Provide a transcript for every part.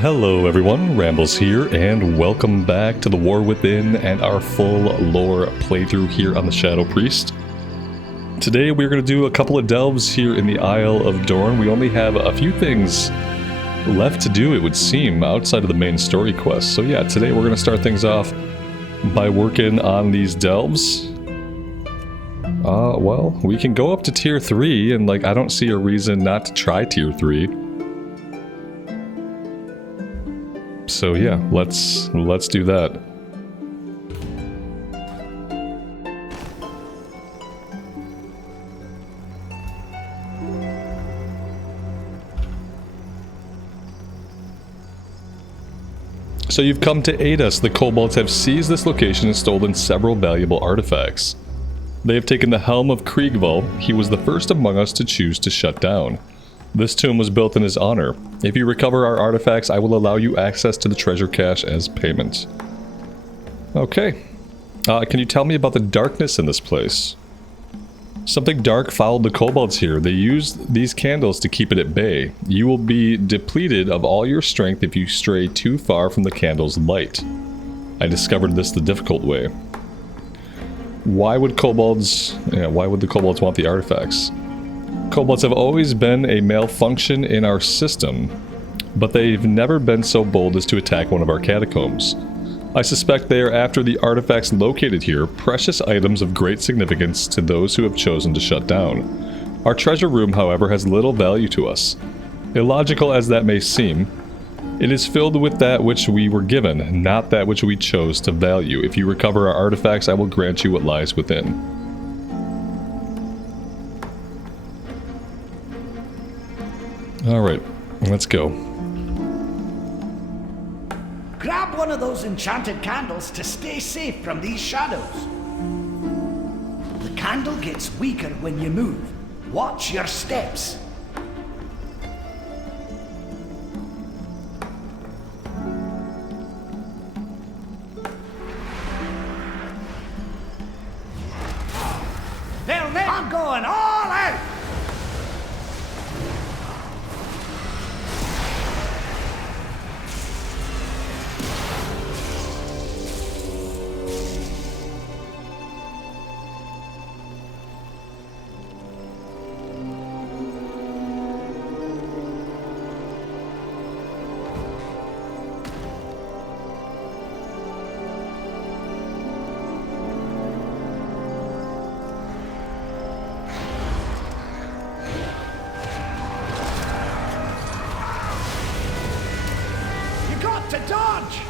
Hello everyone, Rambles here, and welcome back to the War Within and our full lore playthrough here on the Shadow Priest. Today we're going to do a couple of delves here in the Isle of Dorn. We only have a few things left to do, it would seem, outside of the main story quest. So yeah, today we're going to start things off by working on these delves. Well, we can go up to tier 3, and I don't see a reason not to try tier 3. So yeah, let's do that. So you've come to aid us. The kobolds have seized this location and stolen several valuable artifacts. They have taken the helm of Kriegval. He was the first among us to choose to shut down. This tomb was built in his honor. If you recover our artifacts, I will allow you access to the treasure cache as payment. Okay. Can you tell me about the darkness in this place? Something dark followed the kobolds here. They used these candles to keep it at bay. You will be depleted of all your strength if you stray too far from the candle's light. I discovered this the difficult way. Why would the kobolds want the artifacts? Kobolds have always been a malfunction in our system, but they've never been so bold as to attack one of our catacombs. I suspect they are after the artifacts located here, precious items of great significance to those who have chosen to shut down. Our treasure room, however, has little value to us. Illogical as that may seem, it is filled with that which we were given, not that which we chose to value. If you recover our artifacts, I will grant you what lies within. Alright, let's go. Grab one of those enchanted candles to stay safe from these shadows. The candle gets weaker when you move. Watch your steps. I'm going all out! To dodge!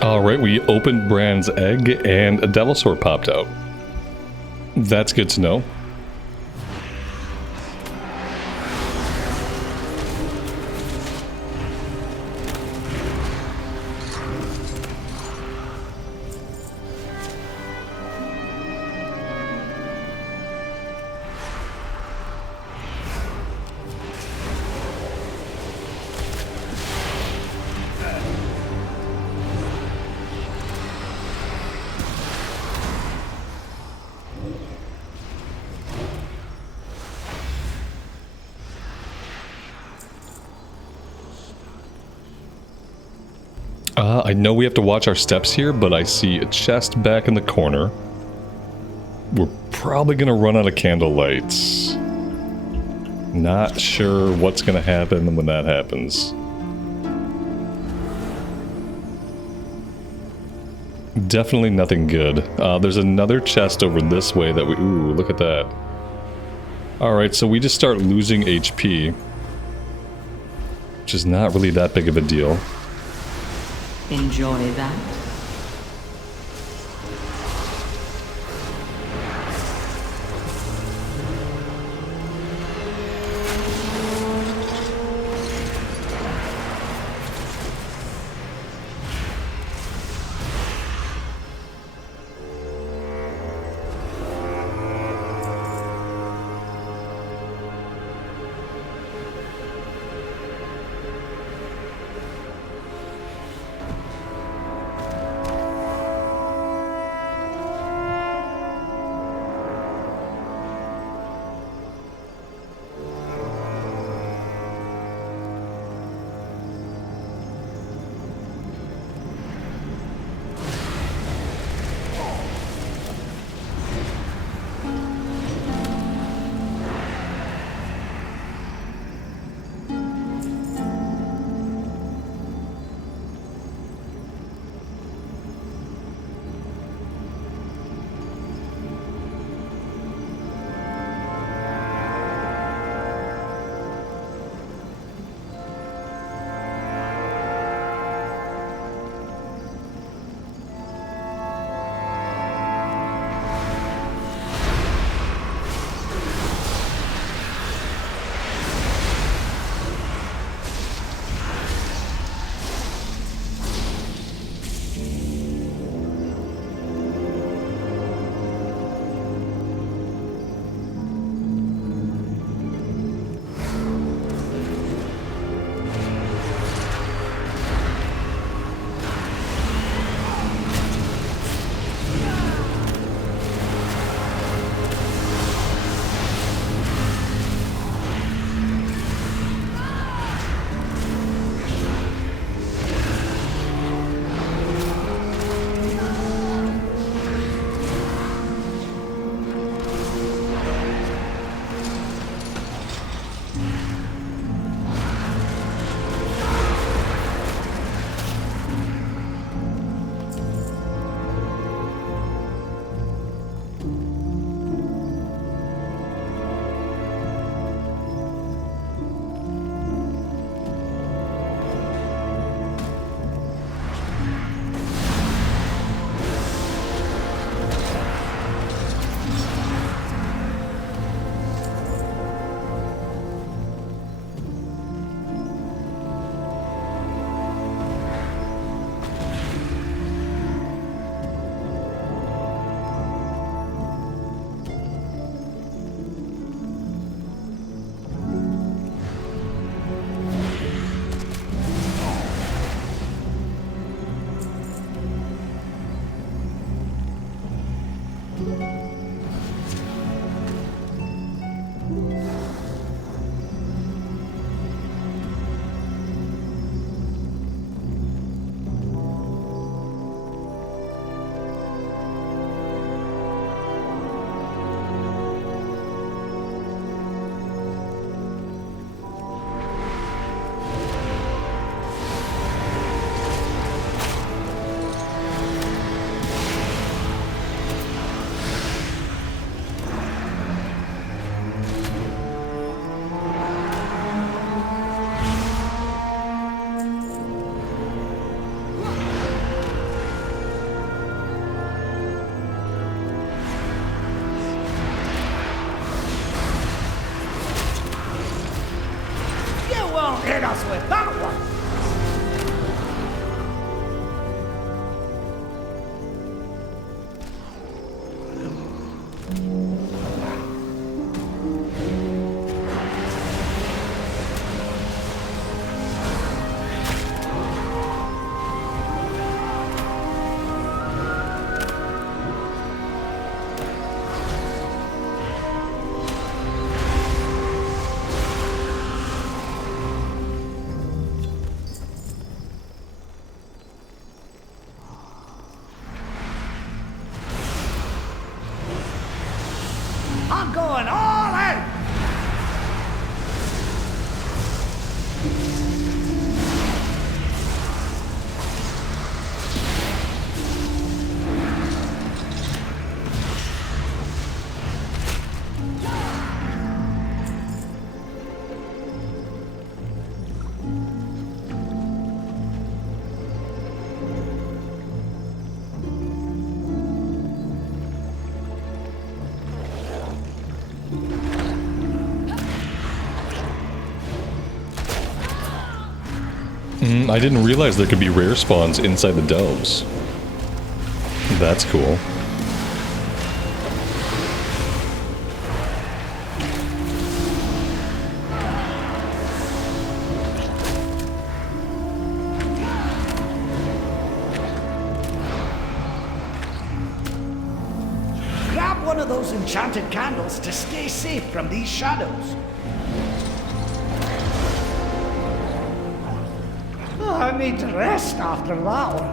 Alright, we opened Bran's egg and a devil sword popped out. That's good to know. I know we have to watch our steps here, but I see a chest back in the corner. We're probably gonna run out of candle lights. Not sure what's gonna happen when that happens. Definitely nothing good. There's another chest over this way that we... Ooh, look at that. Alright, so we just start losing HP. Which is not really that big of a deal. Enjoy that. us with that one. I'm going all out! I didn't realize there could be rare spawns inside the delves. That's cool. Grab one of those enchanted candles to stay safe from these shadows. I need to rest after that one.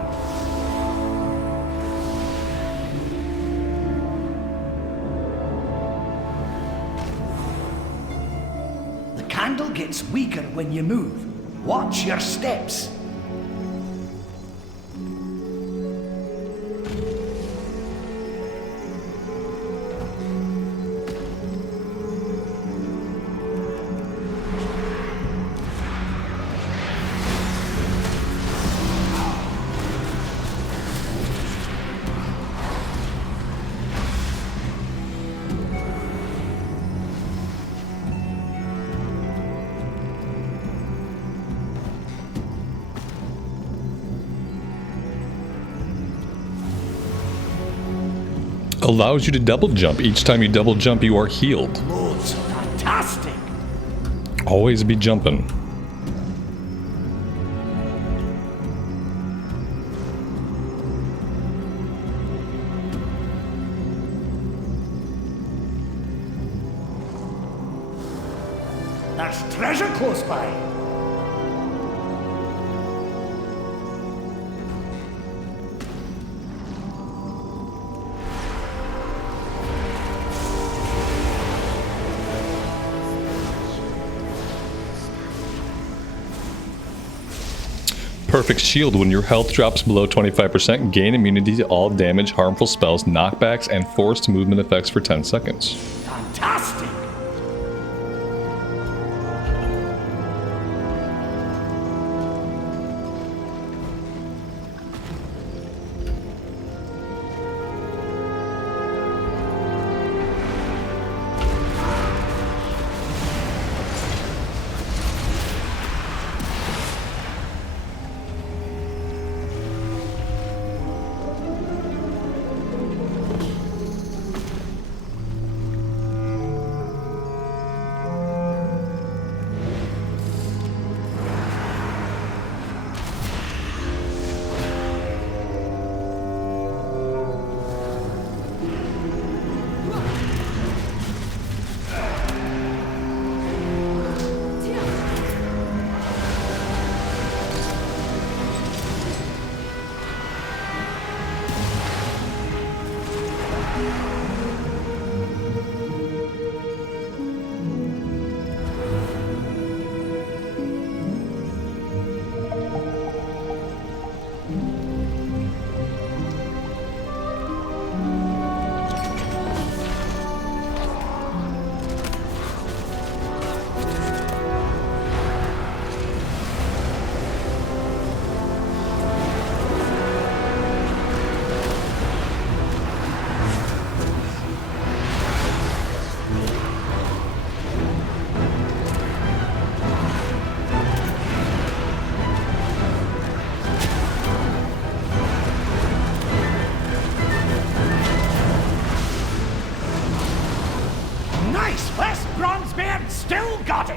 The candle gets weaker when you move. Watch your steps. Allows you to double jump. Each time you double jump, you are healed. Loads. Fantastic. Always be jumping. There's treasure close by. Perfect shield. When your health drops below 25%, gain immunity to all damage, harmful spells, knockbacks, and forced movement effects for 10 seconds. Fantastic. Nice! West Bronzebeard still got it!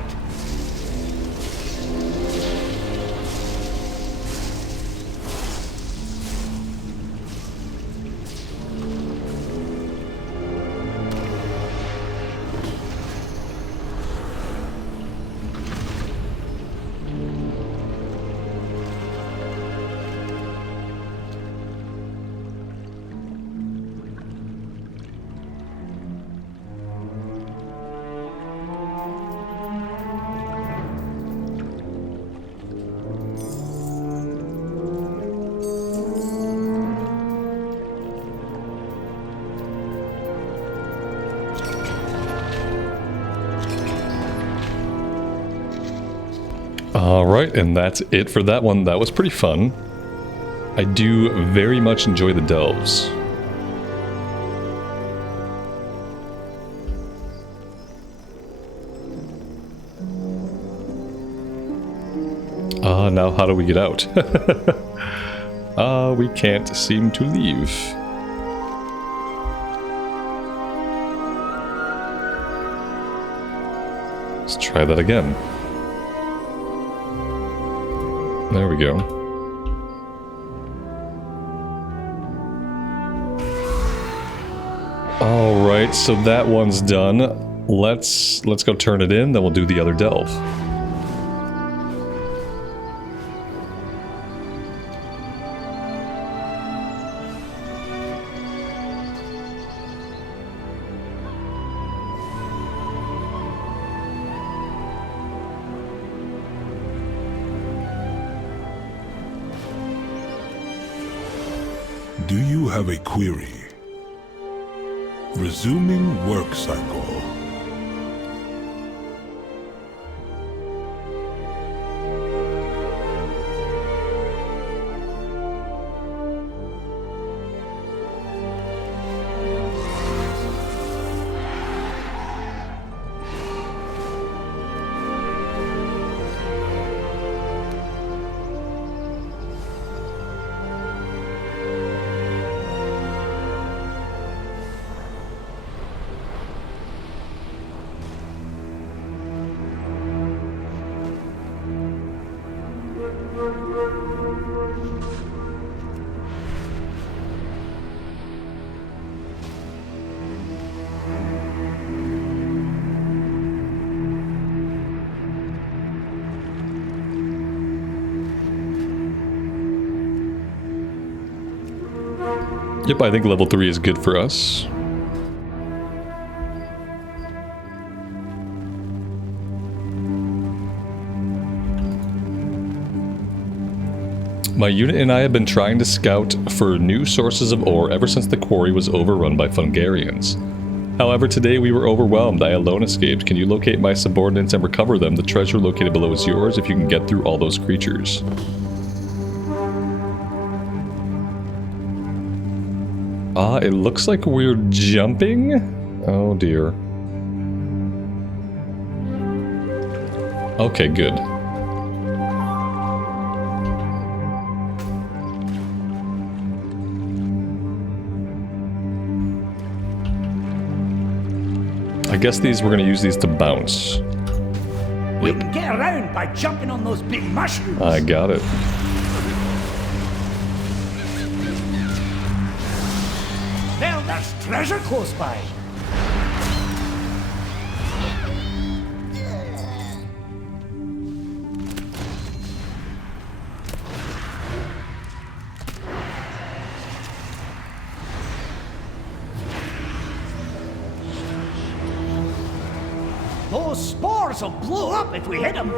Alright, and that's it for that one. That was pretty fun. I do very much enjoy the delves. Now how do we get out? We can't seem to leave. Let's try that again. There we go. All right, so that one's done. Let's go turn it in, then we'll do the other delve. Do you have a query? Resuming work cycle. Yep, I think level 3 is good for us. My unit and I have been trying to scout for new sources of ore ever since the quarry was overrun by Fungarians. However, today we were overwhelmed. I alone escaped. Can you locate my subordinates and recover them? The treasure located below is yours if you can get through all those creatures. It looks like we're jumping? Oh dear. Okay, good. I guess we're gonna use these to bounce. We can get around by jumping on those big mushrooms. I got it. Well, there's treasure close by. Those spores will blow up if we hit them.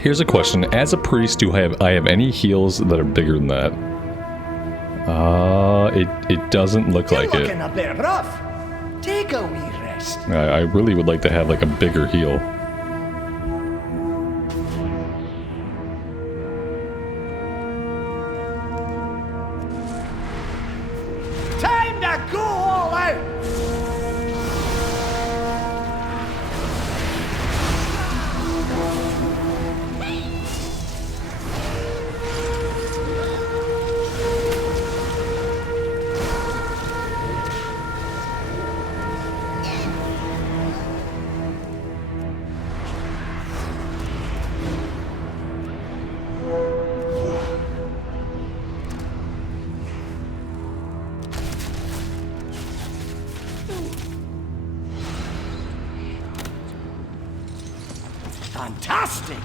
Here's a question. As a priest, do I have any heals that are bigger than that? It doesn't look like You're it. looking a bit rough. Take a wee rest. I really would like to have like a bigger heal. Time to go all out. Fantastic!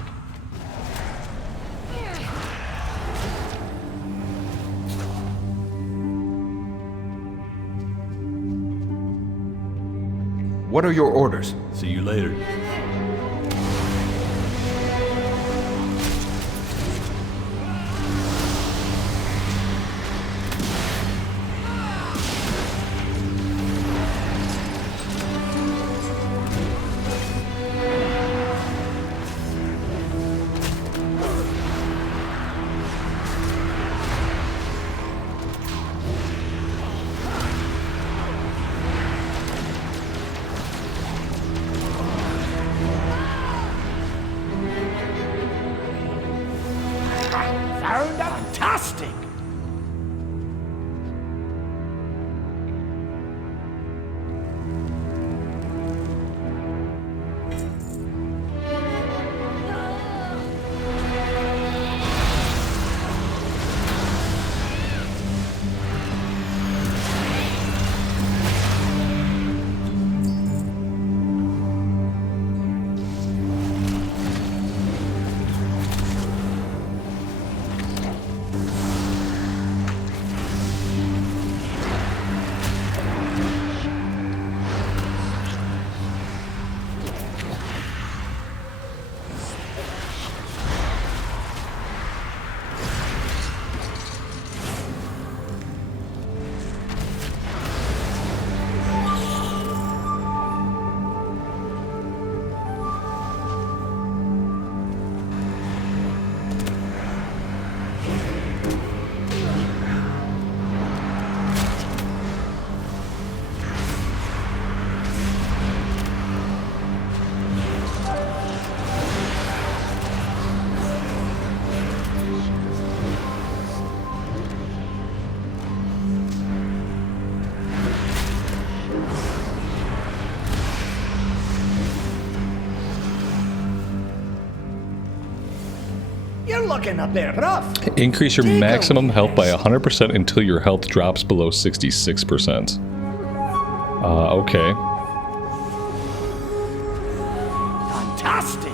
What are your orders? See you later. Fantastic! You're looking a bit rough. Increase your Take a maximum look health by at 100% until your health drops below 66%. Okay. Fantastic!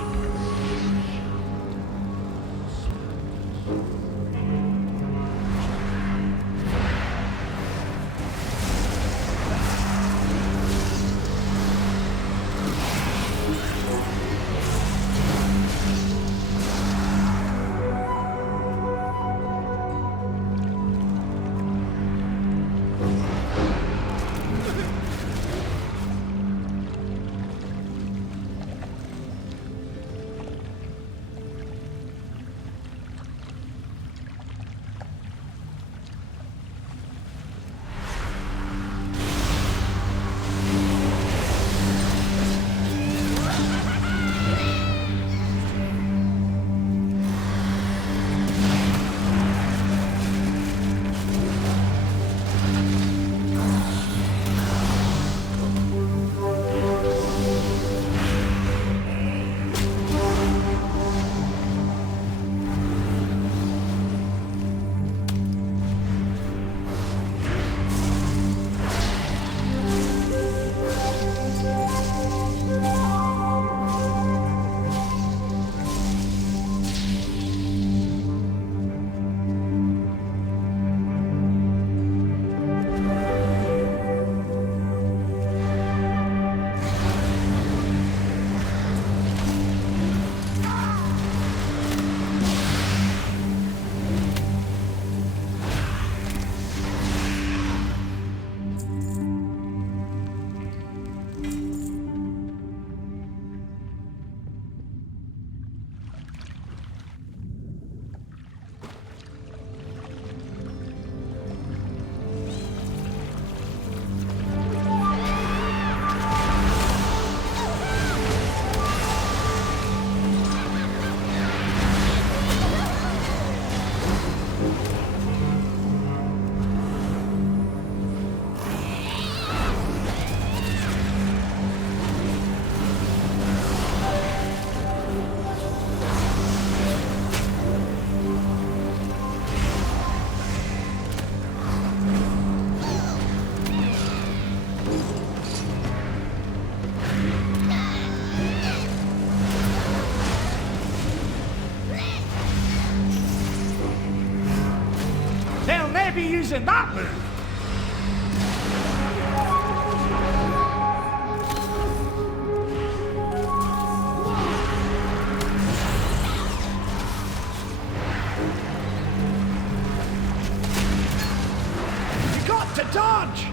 in that move. You got to dodge!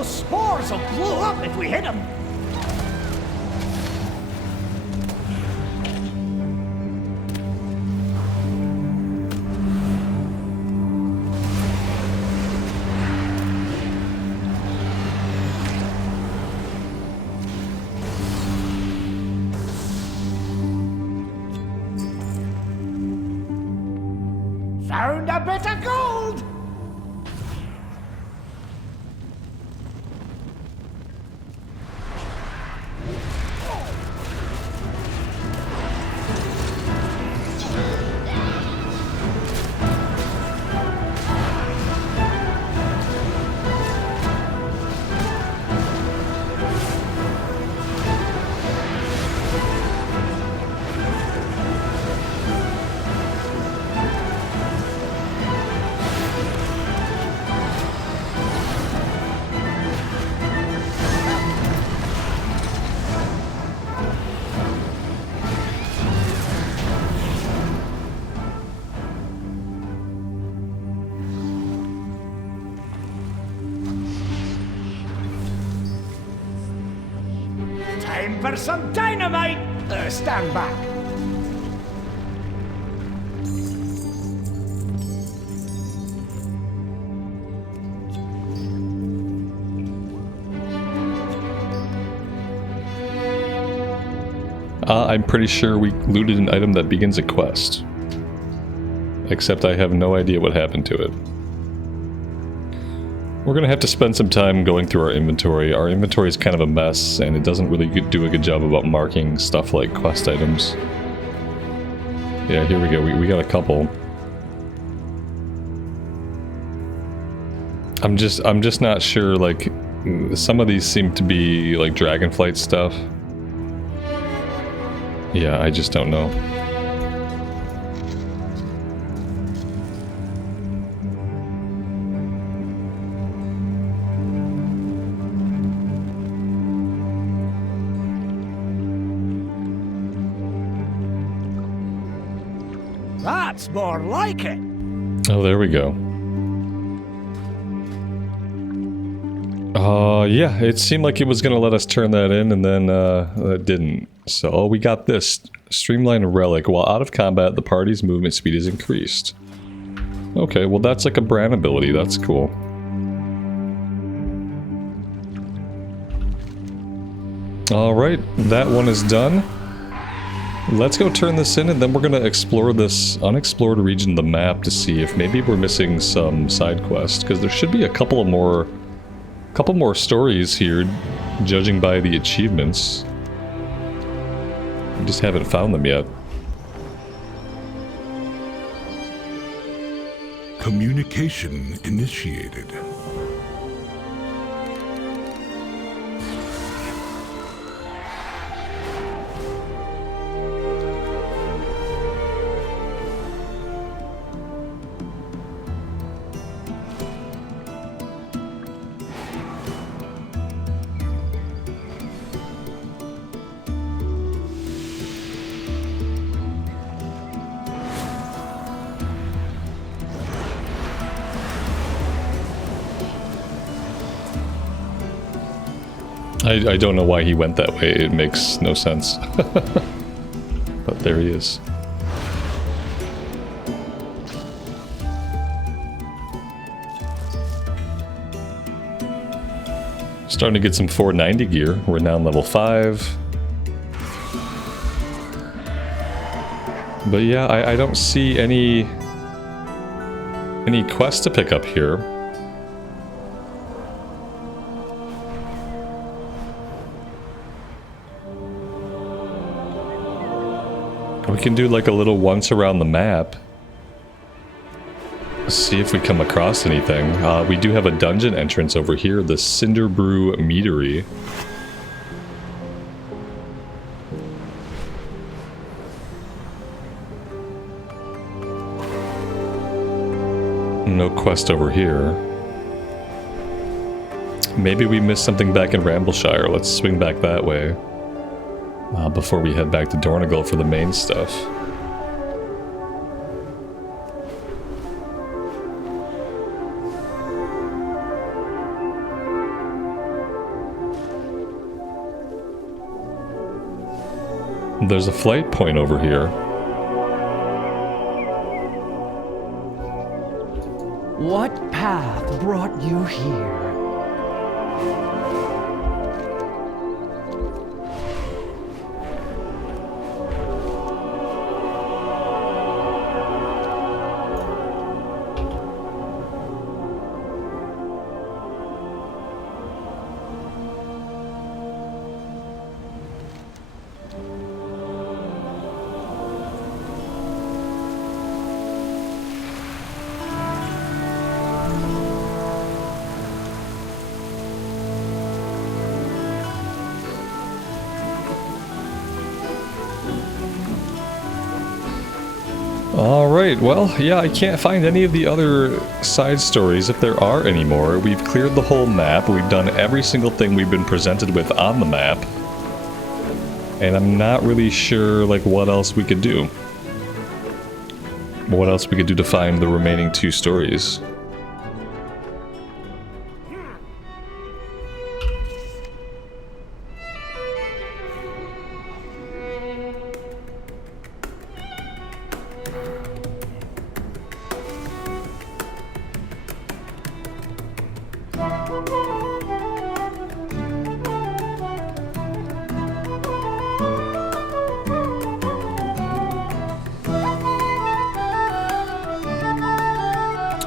Spores will blow up if we hit them. Found a bit of gold! Time for some dynamite! Stand back. I'm pretty sure we looted an item that begins a quest. Except I have no idea what happened to it. We're gonna have to spend some time going through our inventory. Our inventory is kind of a mess, and it doesn't really do a good job about marking stuff like quest items. Yeah, here we go. We got a couple. I'm just not sure, like, some of these seem to be like Dragonflight stuff. Yeah, I just don't know. That's more like it. Oh, there we go. Yeah, it seemed like it was going to let us turn that in, and then it didn't. So, we got this. Streamline Relic. While out of combat, the party's movement speed is increased. Okay, well that's like a Bran ability. That's cool. Alright, that one is done. Let's go turn this in, and then we're going to explore this unexplored region of the map to see if maybe we're missing some side quests, because there should be a couple more stories here, judging by the achievements. We just haven't found them yet. Communication initiated. I don't know why he went that way. It makes no sense. But there he is. Starting to get some 490 gear. We're now level 5. But yeah, I don't see any quests to pick up here. We can do like a little once around the map. See if we come across anything. We do have a dungeon entrance over here, the Cinderbrew Meadery. No quest over here. Maybe we missed something back in Rambleshire. Let's swing back that way. Before we head back to Dornigal for the main stuff. There's a flight point over here. What path brought you here? Alright, well, yeah, I can't find any of the other side stories, if there are any more. We've cleared the whole map, we've done every single thing we've been presented with on the map. And I'm not really sure, like, what else we could do. What else we could do to find the remaining 2 stories.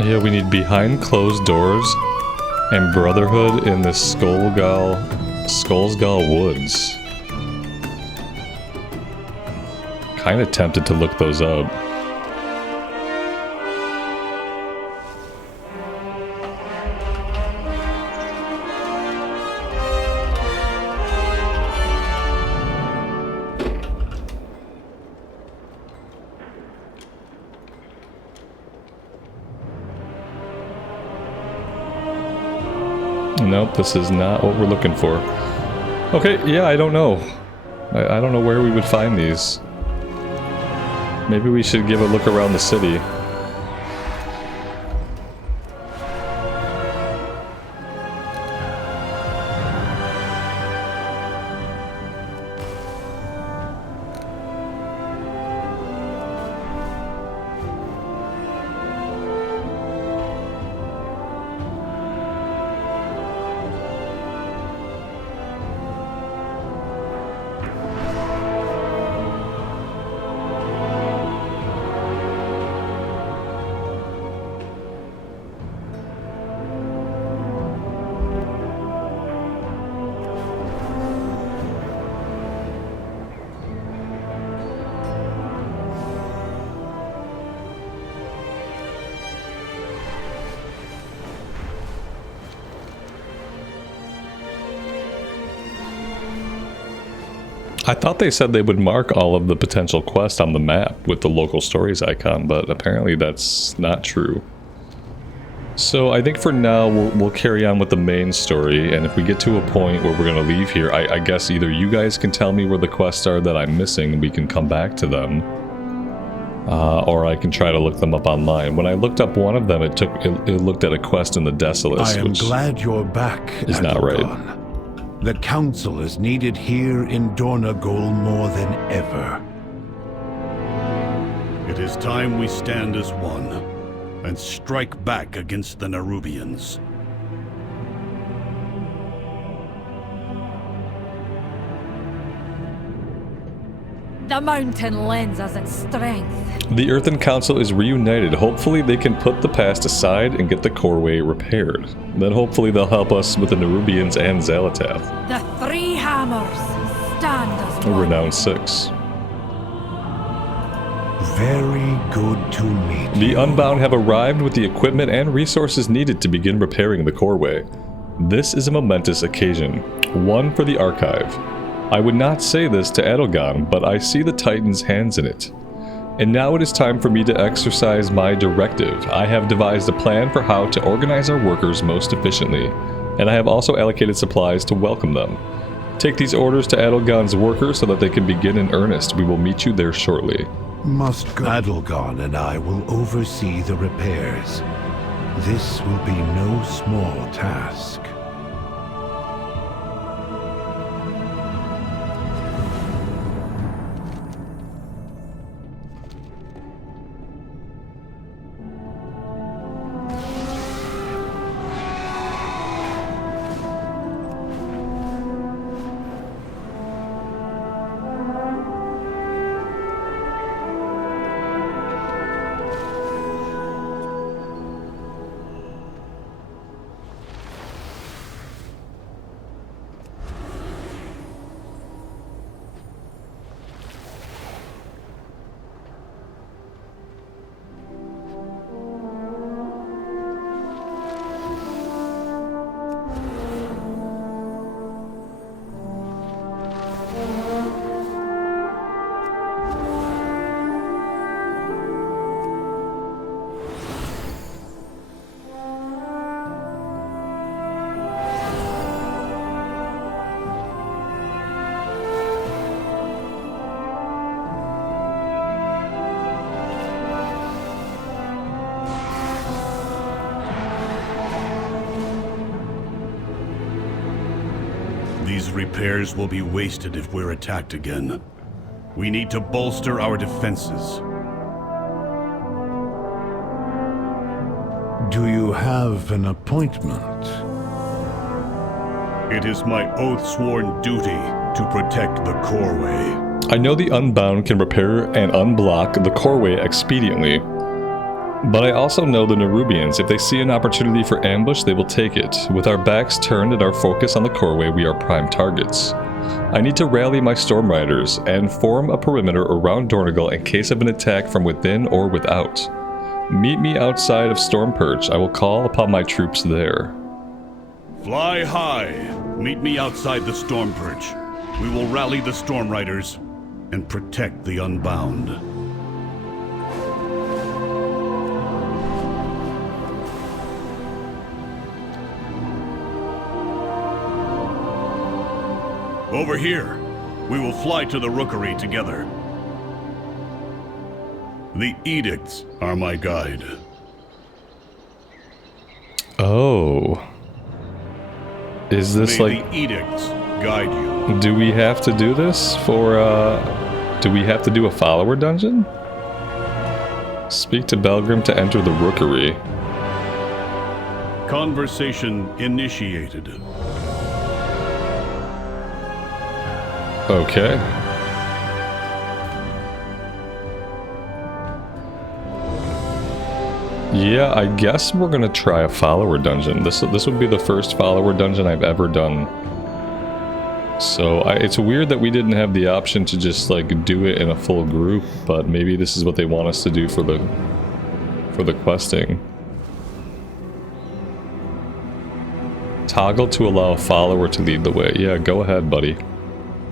Yeah, we need behind closed doors. And Brotherhood in the Skullskull Woods. Kinda tempted to look those up. Nope, this is not what we're looking for. Okay, yeah, I don't know. I don't know where we would find these. Maybe we should give a look around the city. I thought they said they would mark all of the potential quests on the map with the local stories icon, but apparently that's not true. So I think for now we'll carry on with the main story, and if we get to a point where we're going to leave here, I guess either you guys can tell me where the quests are that I'm missing and we can come back to them, or I can try to look them up online. When I looked up one of them, it looked at a quest in the Desolus, I am glad you're back, is not right. Addons. The council is needed here in Dornagol more than ever. It is time we stand as one and strike back against the Nerubians. The mountain lends us its strength. The Earthen Council is reunited. Hopefully they can put the past aside and get the Coreway repaired. Then hopefully they'll help us with the Nerubians and Xalatath. The three hammers stand as one. Renown 6. Very good to meet The you. Unbound have arrived with the equipment and resources needed to begin repairing the Coreway. This is a momentous occasion, one for the Archive. I would not say this to Edelgon, but I see the Titan's hands in it. And now it is time for me to exercise my directive. I have devised a plan for how to organize our workers most efficiently, and I have also allocated supplies to welcome them. Take these orders to Edelgon's workers so that they can begin in earnest. We will meet you there shortly. Must go. Adelgon and I will oversee the repairs. This will be no small task. These repairs will be wasted if we're attacked again. We need to bolster our defenses. Do you have an appointment? It is my oath-sworn duty to protect the Coreway. I know the Unbound can repair and unblock the Coreway expediently. But I also know the Nerubians. If they see an opportunity for ambush, they will take it. With our backs turned and our focus on the coreway, we are prime targets. I need to rally my Storm Riders and form a perimeter around Dornigal in case of an attack from within or without. Meet me outside of Storm Perch. I will call upon my troops there. Fly high. Meet me outside the Storm Perch. We will rally the Storm Riders and protect the Unbound. Over here. We will fly to the Rookery together. The edicts are my guide. Oh. Is this May like... the edicts guide you. Do we have to do this for, do we have to do a follower dungeon? Speak to Belgrim to enter the Rookery. Conversation initiated. Okay. Yeah, I guess we're gonna try a follower dungeon. This would be the first follower dungeon I've ever done. So it's weird that we didn't have the option to just like do it in a full group, but maybe this is what they want us to do for the questing. Toggle to allow a follower to lead the way. Yeah, go ahead, buddy.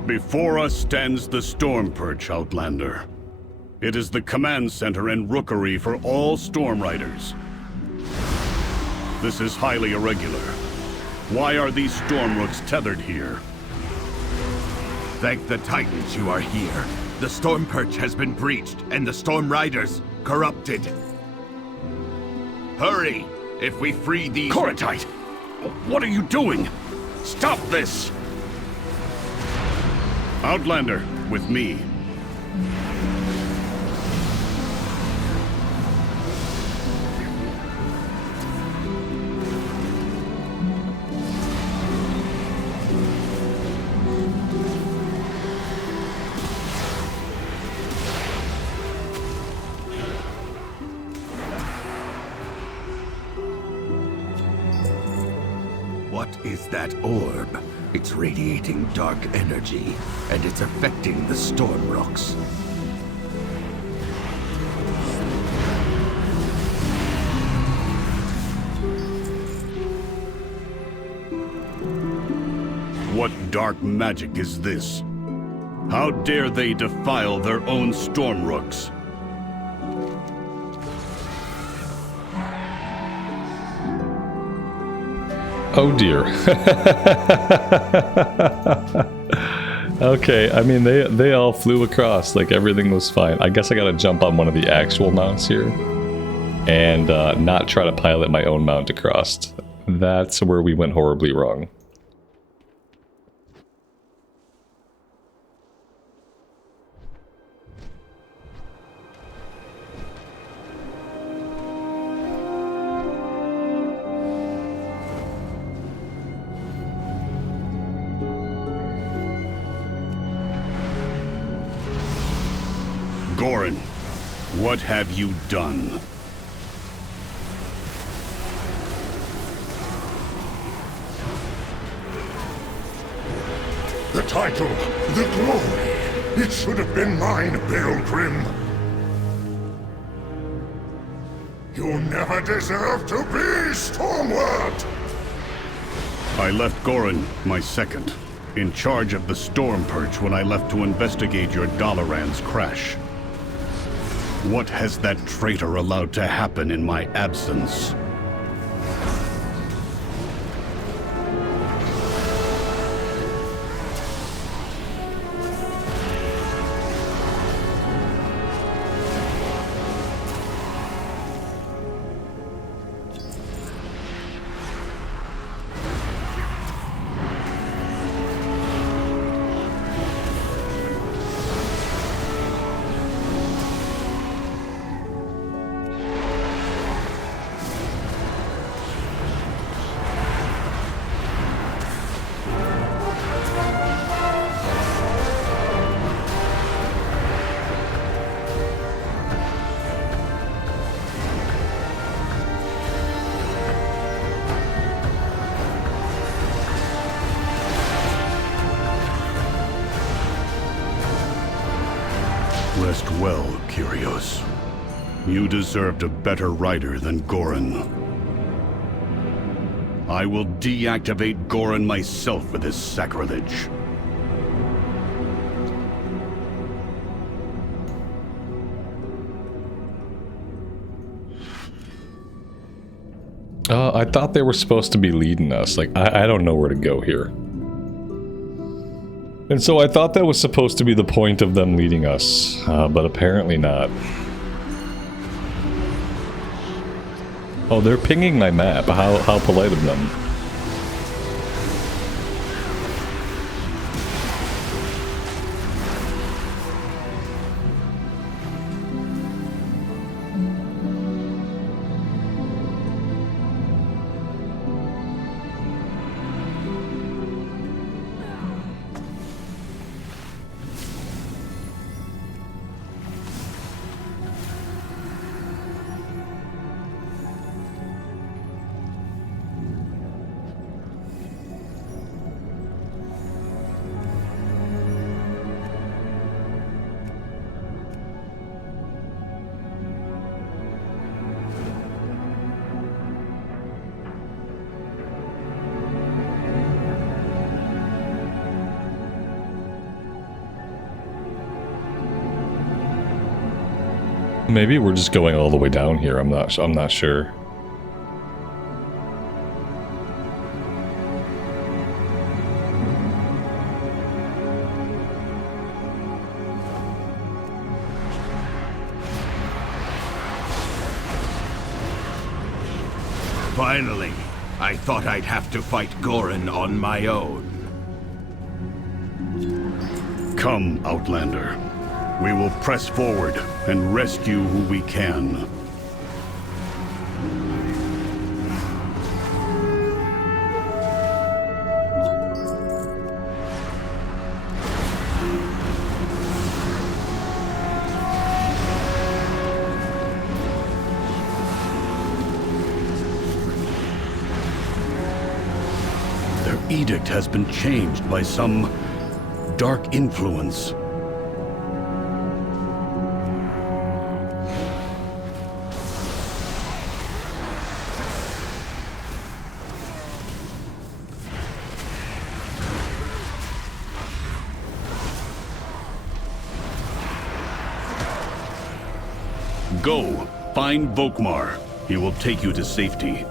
Before us stands the Storm Perch, Outlander. It is the command center and Rookery for all Storm Riders. This is highly irregular. Why are these Storm Rooks tethered here? Thank the Titans you are here. The Storm Perch has been breached, and the Storm Riders corrupted. Hurry! If we free these... Koratite! What are you doing? Stop this! Outlander, with me. What is that orb? It's radiating dark energy, and it's affecting the Storm Rooks. What dark magic is this? How dare they defile their own Storm Rooks? Oh dear. Okay, I mean they all flew across like everything was fine. I guess I gotta jump on one of the actual mounts here and not try to pilot my own mount across. That's where we went horribly wrong. Gorin, what have you done? The title, the glory, it should have been mine, Belgrim. You never deserved to be Stormward! I left Gorin, my second, in charge of the Storm Perch when I left to investigate your Dalaran's crash. What has that traitor allowed to happen in my absence? Warriors. You deserved a better rider than Goran. I will deactivate Goran myself for this sacrilege. I thought they were supposed to be leading us. Like, I don't know where to go here. And so I thought that was supposed to be the point of them leading us, but apparently not. Oh, they're pinging my map. How polite of them. Maybe we're just going all the way down here. I'm not sure. Finally, I thought I'd have to fight Goran on my own. Come, Outlander. We will press forward and rescue who we can. Their edict has been changed by some dark influence. Go, find Volkmar. He will take you to safety.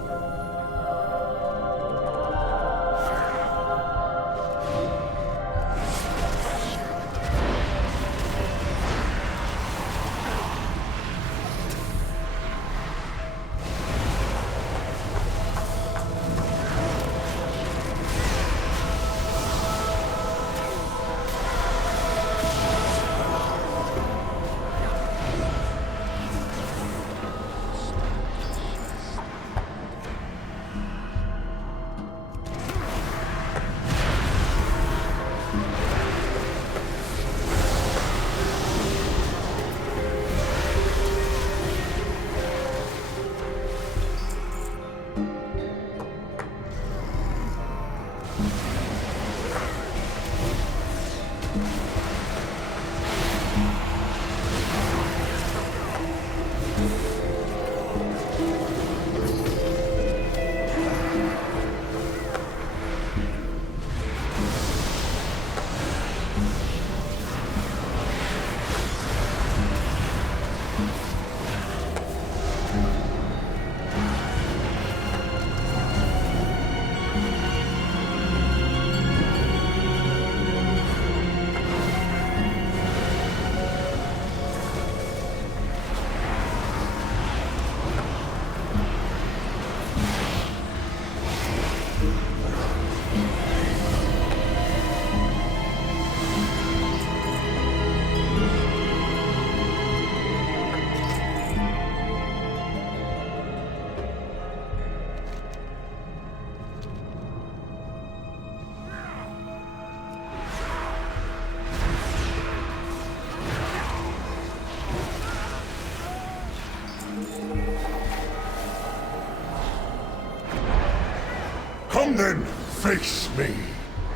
Come then, face me.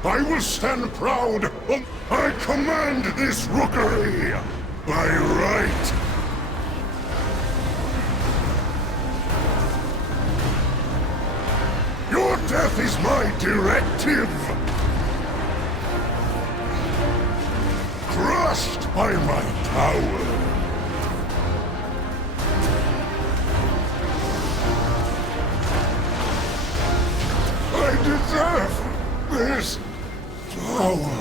I will stand proud. I command this rookery. By right, directive. Crushed by my power. I deserve this power.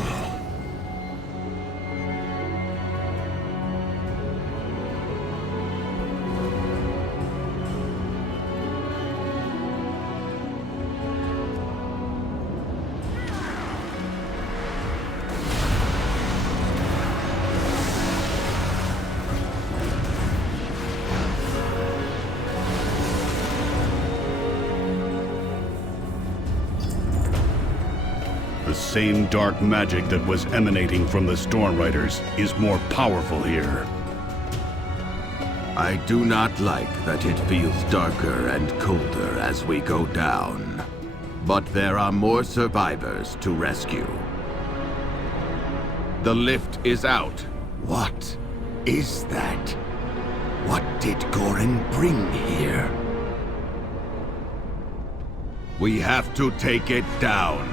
The same dark magic that was emanating from the Storm Riders is more powerful here. I do not like that it feels darker and colder as we go down. But there are more survivors to rescue. The lift is out. What is that? What did Gorin bring here? We have to take it down.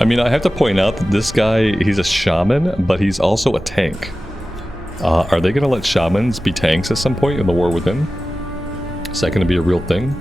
I mean, I have to point out that this guy, he's a shaman, but he's also a tank. Are they going to let shamans be tanks at some point in the War Within? Is that going to be a real thing?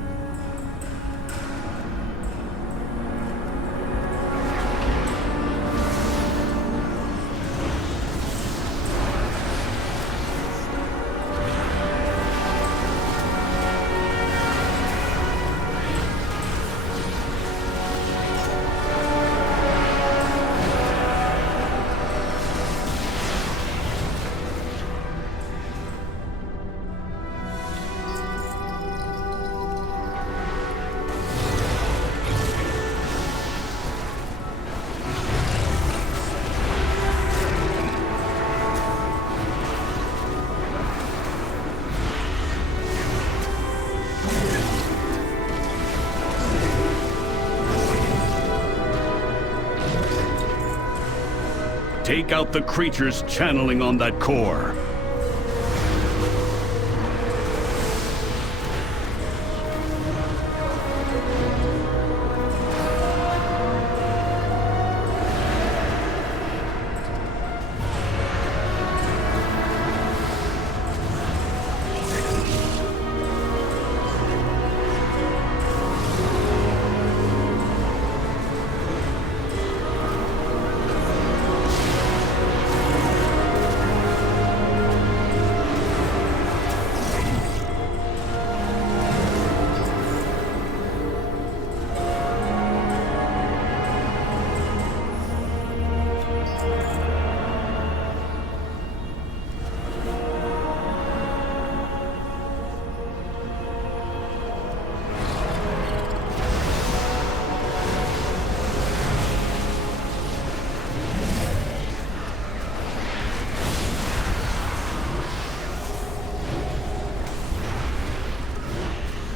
Take out the creatures channeling on that core.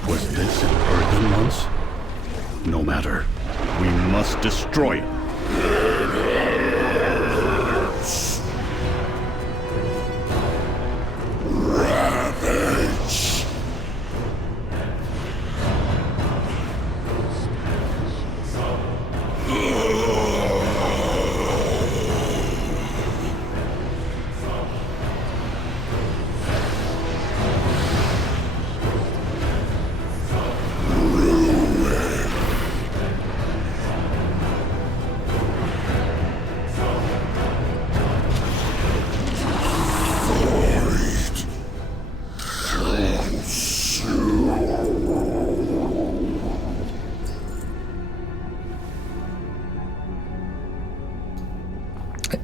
Was this an earthen once? No matter. We must destroy it.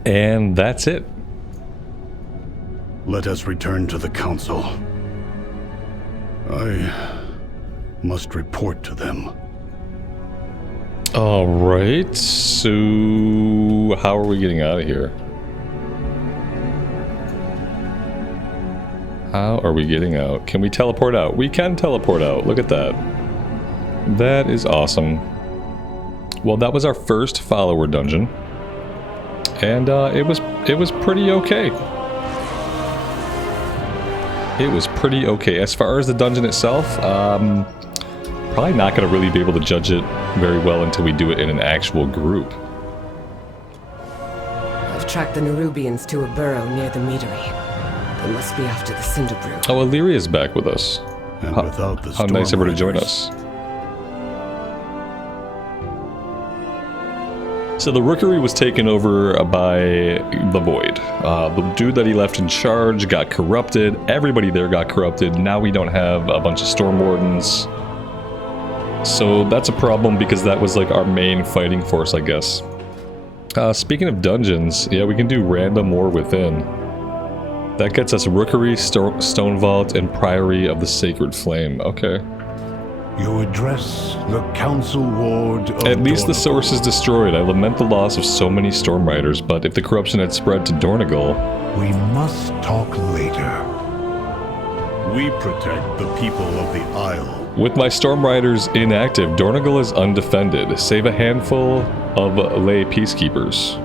And that's it. Let us return to the council. I must report to them. Alright, so how are we getting out of here? How are we getting out? Can we teleport out? We can teleport out. Look at that. That is awesome. Well, that was our first follower dungeon. and it was pretty okay. It was pretty okay. As far as the dungeon itself, probably not going to really be able to judge it very well until we do it in an actual group. I've tracked the Nerubians to a burrow near the Meadery. They must be after the Cinderbrew. Oh, Illyria's back with us. And without the How nice of her to join Stormriders, us. So the Rookery was taken over by the Void. The dude that he left in charge got corrupted. Everybody there got corrupted. Now we don't have a bunch of Storm Wardens. So that's a problem because that was like our main fighting force, I guess. Speaking of dungeons, yeah, we can do random war within. That gets us Rookery, Stone Vault, and Priory of the Sacred Flame. Okay. You address the Council Ward of At least the Dornogal. source is destroyed. I lament the loss of so many Storm Riders, but if the corruption had spread to Dornogal... We must talk later. we protect the people of the Isle. With my Storm Riders inactive, Dornogal is undefended, save a handful of lay peacekeepers.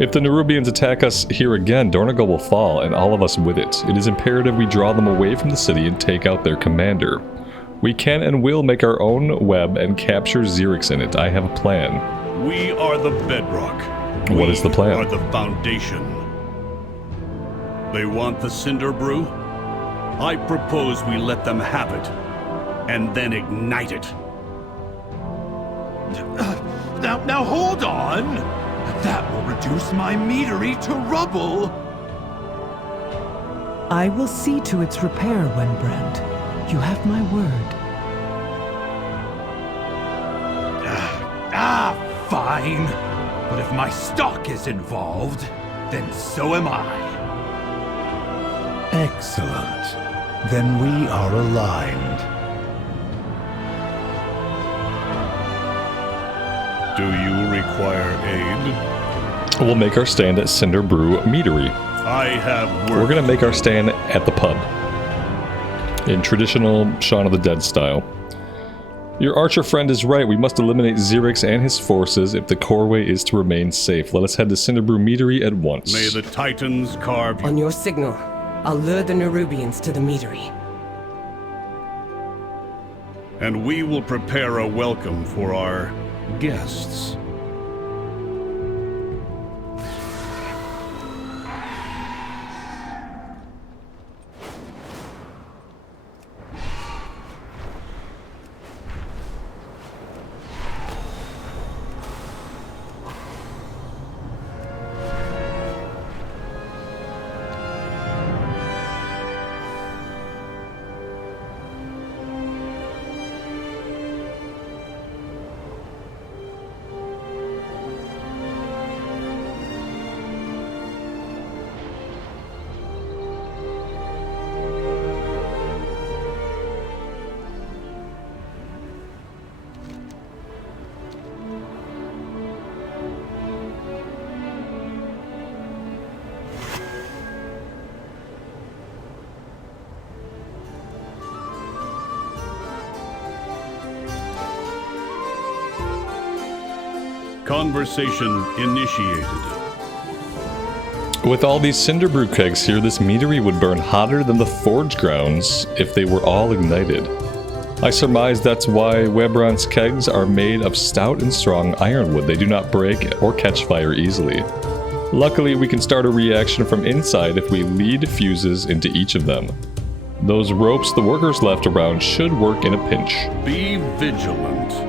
If the Nerubians attack us here again, Dornogal will fall, and all of us with it. It is imperative we draw them away from the city and take out their commander. We can and will make our own web and capture Xerix in it. I have a plan. We are the bedrock. What is the plan? We are the foundation. They want the Cinderbrew? I propose we let them have it, and then ignite it. Now hold on! That will reduce my Meadery to rubble! I will see to its repair, Wenbrand. You have my word. Fine. But if my stock is involved, then so am I. Excellent. Then we are aligned. Do you require aid? We'll make our stand at Cinderbrew Meadery. I have work. We're gonna make our stand at the pub. In traditional Shaun of the Dead style. Your archer friend is right. We must eliminate Xerix and his forces if the Coreway is to remain safe. Let us head to Cinderbrew Meadery at once. May the Titans carve On your signal, I'll lure the Nerubians to the Meadery. and we will prepare a welcome for our guests. Conversation initiated. With all these Cinderbrew kegs here, this meadery would burn hotter than the forge grounds if they were all ignited. I surmise that's why Webron's kegs are made of stout and strong ironwood. They do not break or catch fire easily. Luckily, we can start a reaction from inside if we lead fuses into each of them. Those ropes the workers left around should work in a pinch. Be vigilant.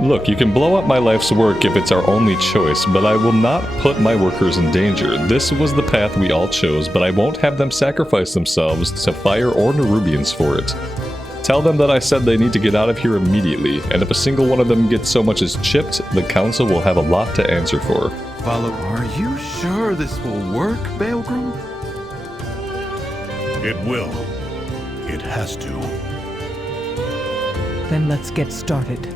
Look, you can blow up my life's work if it's our only choice, but I will not put my workers in danger. This was the path we all chose, but I won't have them sacrifice themselves to fire or Nerubians for it. Tell them that I said they need to get out of here immediately, and if a single one of them gets so much as chipped, the council will have a lot to answer for. Follow, are you sure this will work, Baelgrim? It will. It has to. Then let's get started.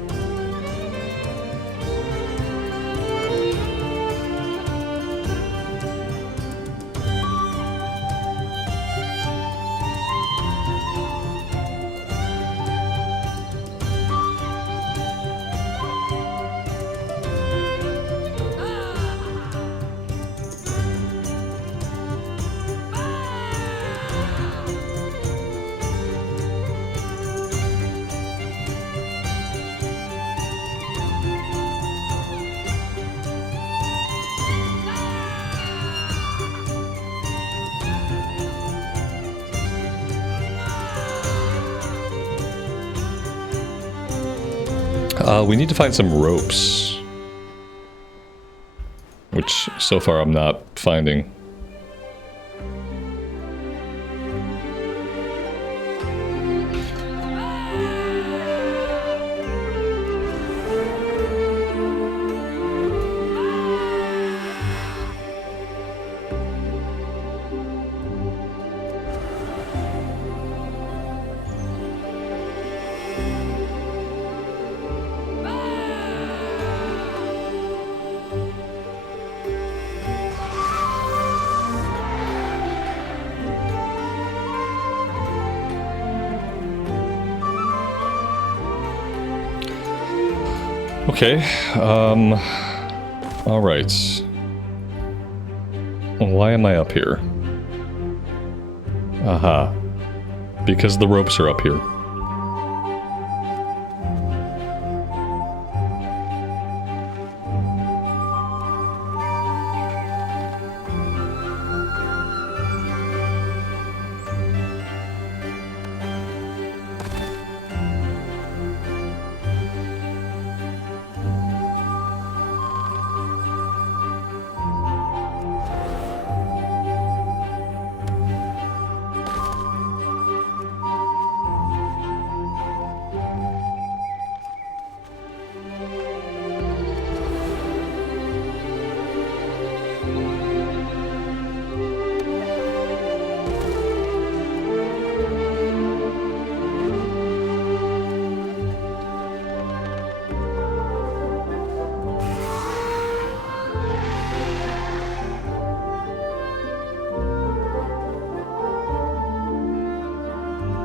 We need to find some ropes. Which, so far, I'm not finding. Okay, alright. Why am I up here? Aha. Because the ropes are up here.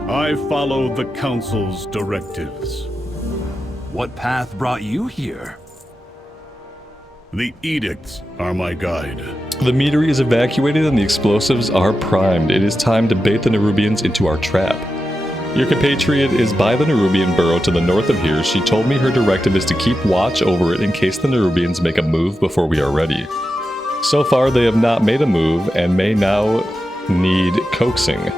I follow the Council's directives. What path brought you here? The edicts are my guide. The Meadery is evacuated and the explosives are primed. It is time to bait the Nerubians into our trap. Your compatriot is by the Nerubian burrow to the north of here. She told me her directive is to keep watch over it in case the Nerubians make a move before we are ready. So far, they have not made a move and may now need coaxing.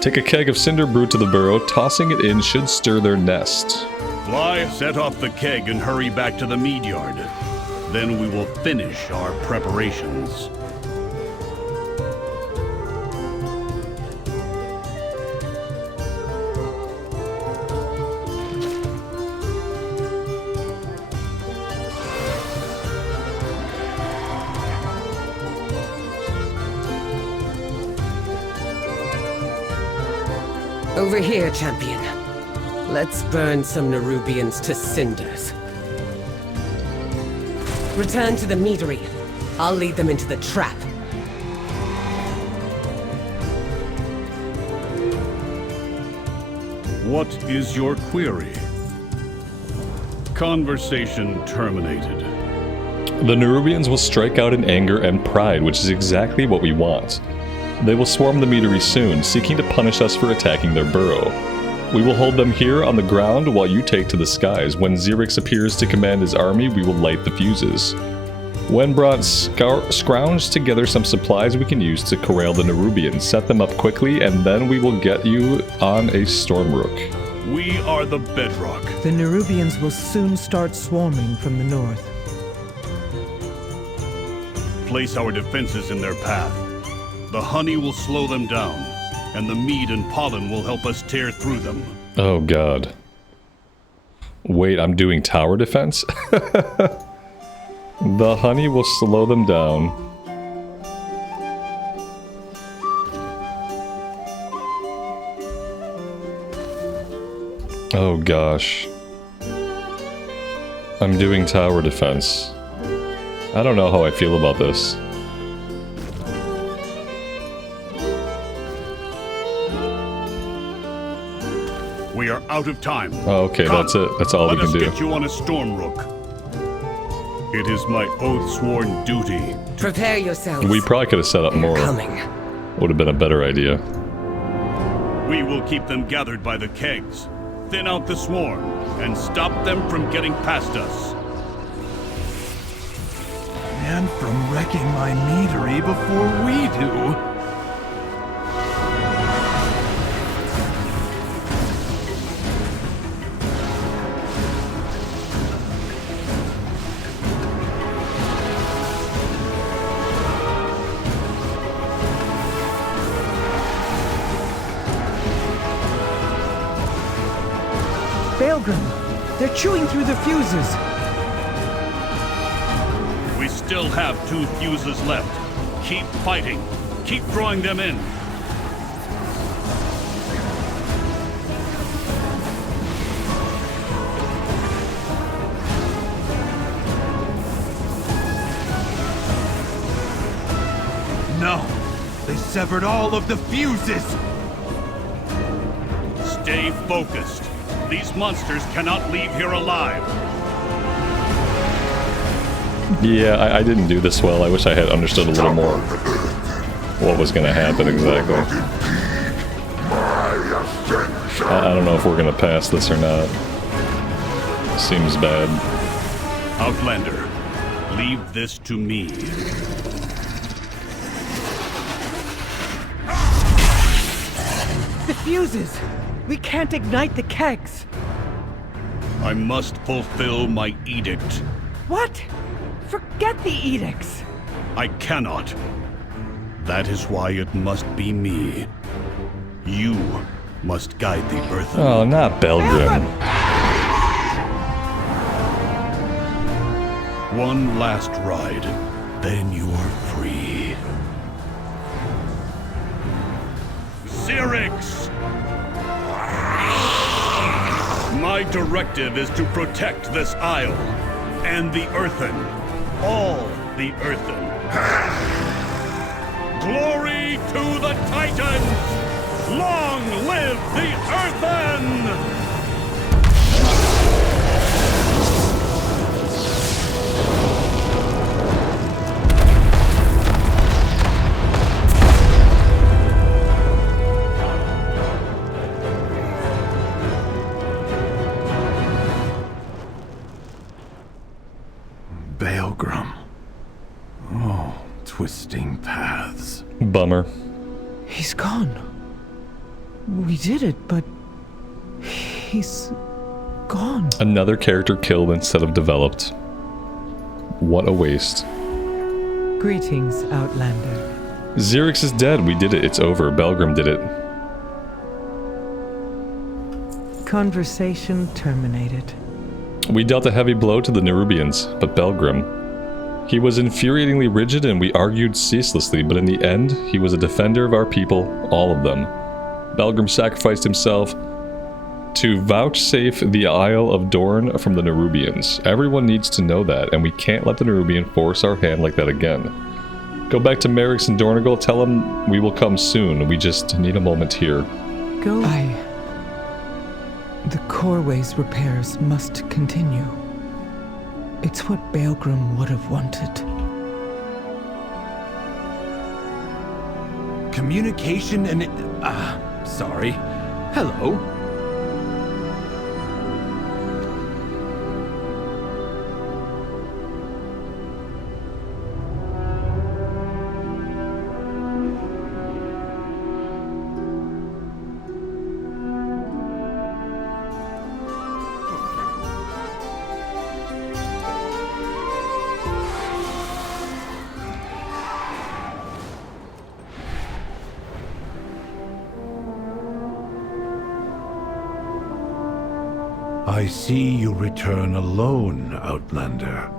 Take a keg of Cinderbrew to the burrow. Tossing it in should stir their nest. Fly, set off the keg and hurry back to the mead yard. Then we will finish our preparations. Over here, champion. Let's burn some Nerubians to cinders. Return to the Meadery. I'll lead them into the trap. What is your query? Conversation terminated. The Nerubians will strike out in anger and pride, which is exactly what we want. They will swarm the Meadery soon, seeking to punish us for attacking their burrow. We will hold them here on the ground while you take to the skies. When Xerix appears to command his army, we will light the fuses. When brought, scrounge together some supplies we can use to corral the Nerubians. Set them up quickly, and then we will get you on a Stormrook. We are the bedrock. The Nerubians will soon start swarming from the north. Place our defenses in their path. The honey will slow them down, and the mead and pollen will help us tear through them. Oh god. Wait, I'm doing tower defense? The honey will slow them down. Oh gosh. I'm doing tower defense. I don't know how I feel about this. We are out of time. Oh, okay, Come, that's it. That's all we can do. Let us get you on a Stormrook. It is my oath-sworn duty. Prepare yourselves. We probably could have set up more. Coming. Would have been a better idea. We will keep them gathered by the kegs, thin out the swarm, and stop them from getting past us. And from wrecking my meadery before we do. Balgrim! They're chewing through the fuses! We still have 2 fuses left. Keep fighting. Keep drawing them in. No! They severed all of the fuses! Stay focused. These monsters cannot leave here alive. Yeah, I didn't do this well. I wish I had understood a little more what was going to happen exactly. I don't know if we're going to pass this or not. Seems bad. Outlander, leave this to me. The fuses! We can't ignite the kegs! I must fulfill my edict. What? Forget the edicts! I cannot. That is why it must be me. You must guide the Earth. Oh, not Belgrim. One last ride, then you're free. Syrinx! My directive is to protect this isle, and the Earthen. All the Earthen. Glory to the Titans! Long live the Earthen! Balgrim. Oh, twisting paths. Bummer. He's gone. We did it, but he's gone. Another character killed instead of developed. What a waste. Greetings, Outlander. Xerix is dead. We did it. It's over. Belgrim did it. Conversation terminated. We dealt a heavy blow to the Nerubians, but Belgrim. He was infuriatingly rigid and we argued ceaselessly, but in the end, he was a defender of our people, all of them. Belgrim sacrificed himself to vouchsafe the Isle of Dorn from the Nerubians. Everyone needs to know that, and we can't let the Nerubian force our hand like that again. Go back to Merrix and Dornagal, tell them we will come soon. We just need a moment here. Go. The Coreway's repairs must continue. It's what Balgrim would have wanted. Communication and... sorry. Hello. I see you return alone, Outlander.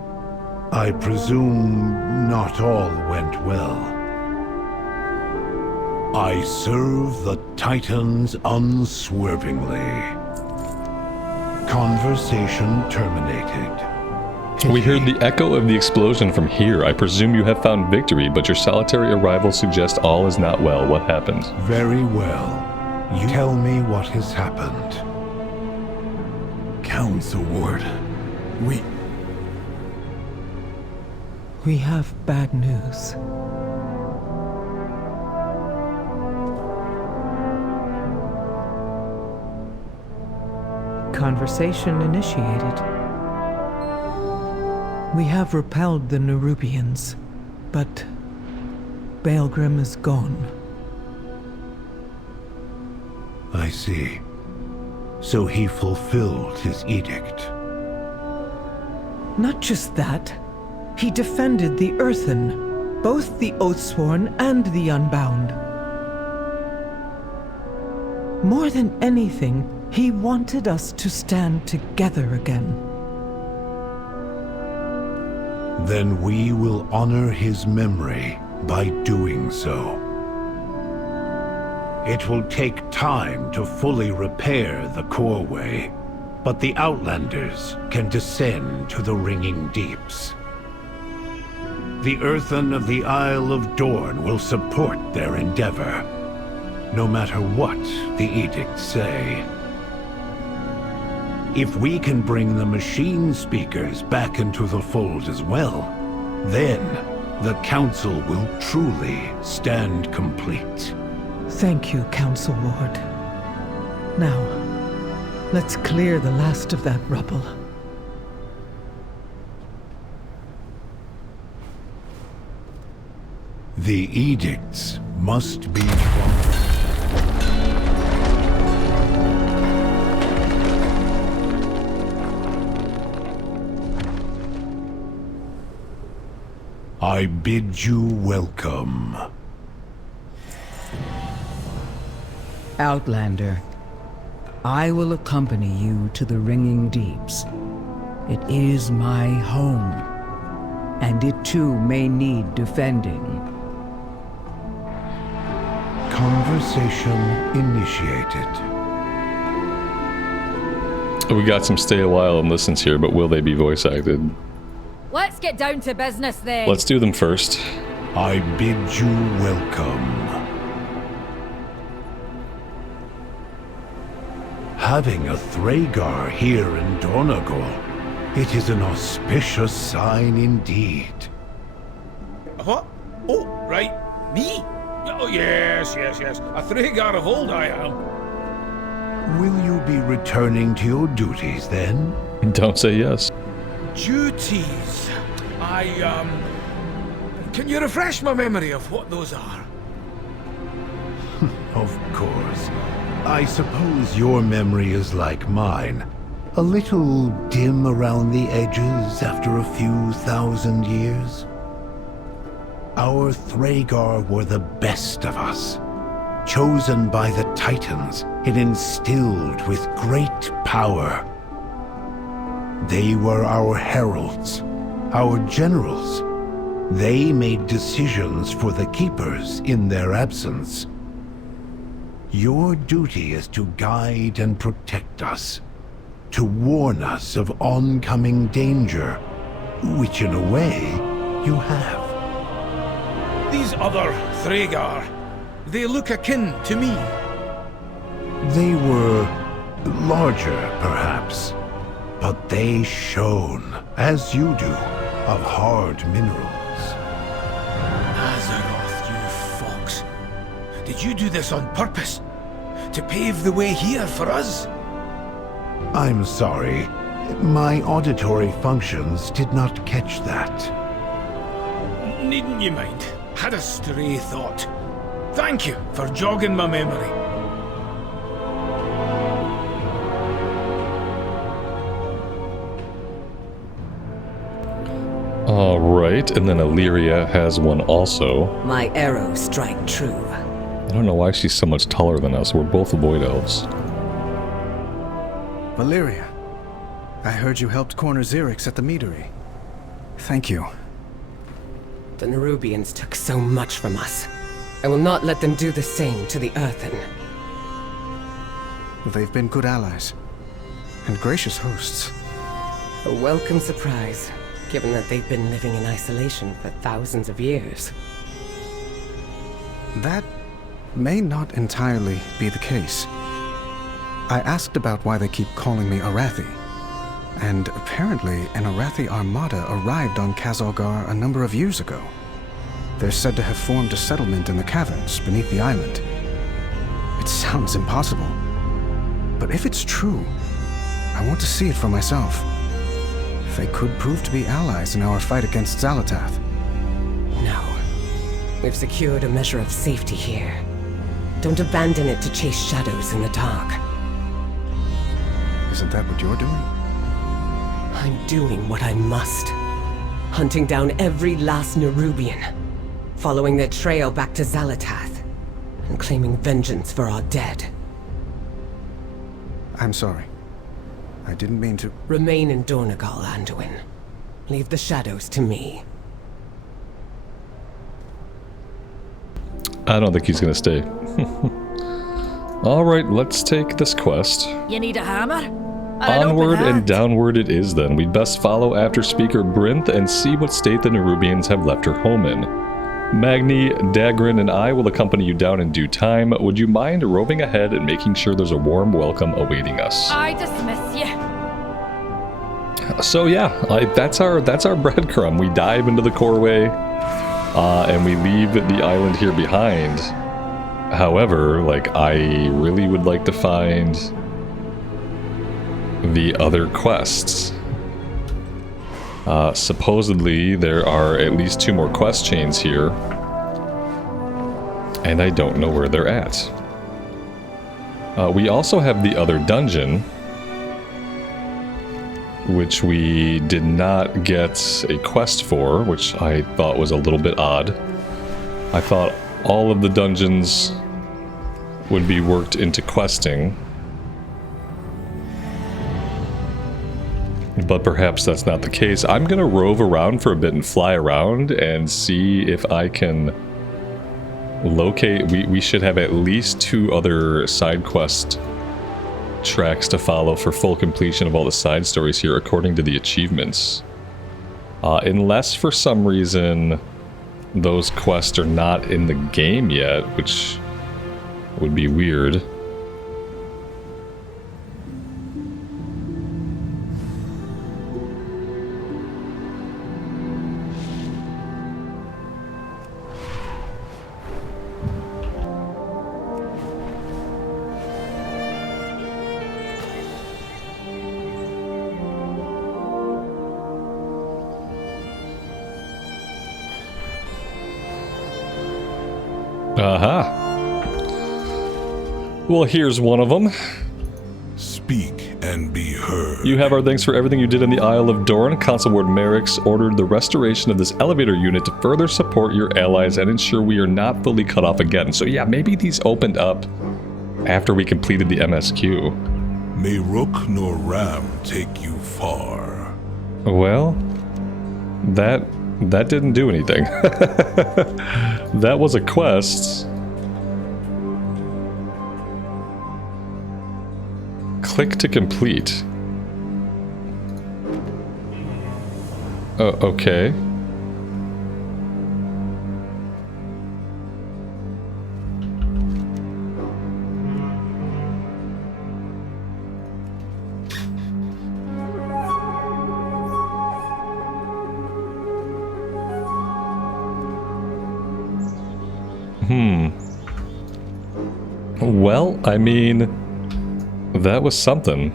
I presume not all went well. I serve the Titans unswervingly. Conversation terminated. We heard the echo of the explosion from here. I presume you have found victory, but your solitary arrival suggests all is not well. What happened? Very well. You tell me what has happened. Council Ward. We have bad news. Conversation initiated. We have repelled the Nerubians, but Balgrim is gone. I see. So he fulfilled his edict. Not just that. He defended the Earthen, both the Oathsworn and the Unbound. More than anything, He wanted us to stand together again. Then we will honor his memory by doing so. It will take time to fully repair the coreway, but the Outlanders can descend to the ringing deeps. The Earthen of the Isle of Dorn will support their endeavor, no matter what the edicts say. If we can bring the machine speakers back into the fold as well, then the Council will truly stand complete. Thank you, Council Lord. Now, let's clear the last of that rubble. The edicts must be followed. I bid you welcome. Outlander, I will accompany you to the Ringing Deeps. It is my home, and it too may need defending. Conversation initiated. We got some stay a while and listens here, but will they be voice acted? Let's get down to business then. Let's do them first. I bid you welcome. Having a Thragar here in Dornagol, it is an auspicious sign indeed. What? Oh, right. Me? Oh, yes. A Thragar of old I am. Will you be returning to your duties then? Don't say yes. Duties. Can you refresh my memory of what those are? Of course. I suppose your memory is like mine. A little dim around the edges after a few thousand years. Our Thragar were the best of us. Chosen by the Titans and instilled with great power. They were our heralds, our generals. They made decisions for the Keepers in their absence. Your duty is to guide and protect us, to warn us of oncoming danger, which in a way, you have. These other Thragar, they look akin to me. They were larger, perhaps, but they shone, as you do, of hard minerals. Azeroth, you fox. Did you do this on purpose? To pave the way here for us? I'm sorry. My auditory functions did not catch that. Needn't you mind? Had a stray thought. Thank you for jogging my memory. Alright, and then Illyria has one also. My arrows strike true. I don't know why she's so much taller than us. We're both Void Elves. Valeria, I heard you helped corner Xerix at the Meadery. Thank you. The Nerubians took so much from us. I will not let them do the same to the Earthen. They've been good allies. And gracious hosts. A welcome surprise, given that they've been living in isolation for thousands of years. That may not entirely be the case. I asked about why they keep calling me Arathi. And apparently an Arathi armada arrived on Khazalgar a number of years ago. They're said to have formed a settlement in the caverns beneath the island. It sounds impossible. But if it's true, I want to see it for myself. They could prove to be allies in our fight against Xalatath. No. We've secured a measure of safety here. Don't abandon it to chase shadows in the dark. Isn't that what you're doing? I'm doing what I must. Hunting down every last Nerubian. Following their trail back to Xalatath. And claiming vengeance for our dead. I'm sorry. I didn't mean to... Remain in Dornegal, Anduin. Leave the shadows to me. I don't think he's gonna stay. Alright, let's take this quest. You need a hammer? Onward and downward it is then. We'd best follow after Speaker Brinth and see what state the Nerubians have left her home in. Magni, Dagrin, and I will accompany you down in due time. Would you mind roving ahead and making sure there's a warm welcome awaiting us? I dismiss you. So yeah, that's our breadcrumb. We dive into the Coreway, and we leave the island here behind. However, like, I really would like to find the other quests. Supposedly, there are at least 2 more quest chains here, and I don't know where they're at. We also have the other dungeon, which we did not get a quest for, which I thought was a little bit odd. I thought all of the dungeons would be worked into questing. But perhaps that's not the case. I'm gonna rove around for a bit and fly around and see if I can locate... We should have at least 2 other side quest tracks to follow for full completion of all the side stories here according to the achievements. Unless for some reason those quests are not in the game yet, which would be weird. Aha. Well, here's one of them. Speak and be heard. You have our thanks for everything you did in the Isle of Dorne. Consul Ward Merrick's ordered the restoration of this elevator unit to further support your allies and ensure we are not fully cut off again. So yeah, maybe these opened up after we completed the MSQ. May Rook nor Ram take you far. Well, that didn't do anything. That was a quest. Click to complete. Okay. Well, I mean, that was something.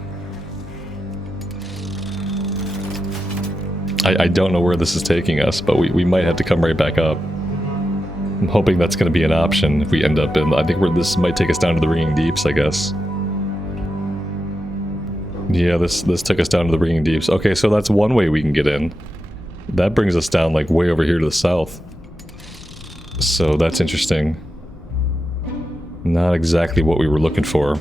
I don't know where this is taking us, but we might have to come right back up. I'm hoping that's going to be an option if we end up in... I think this might take us down to the Ringing Deeps, I guess. Yeah, this took us down to the Ringing Deeps. Okay, so that's one way we can get in. That brings us down, like, way over here to the south. So that's interesting. Not exactly what we were looking for.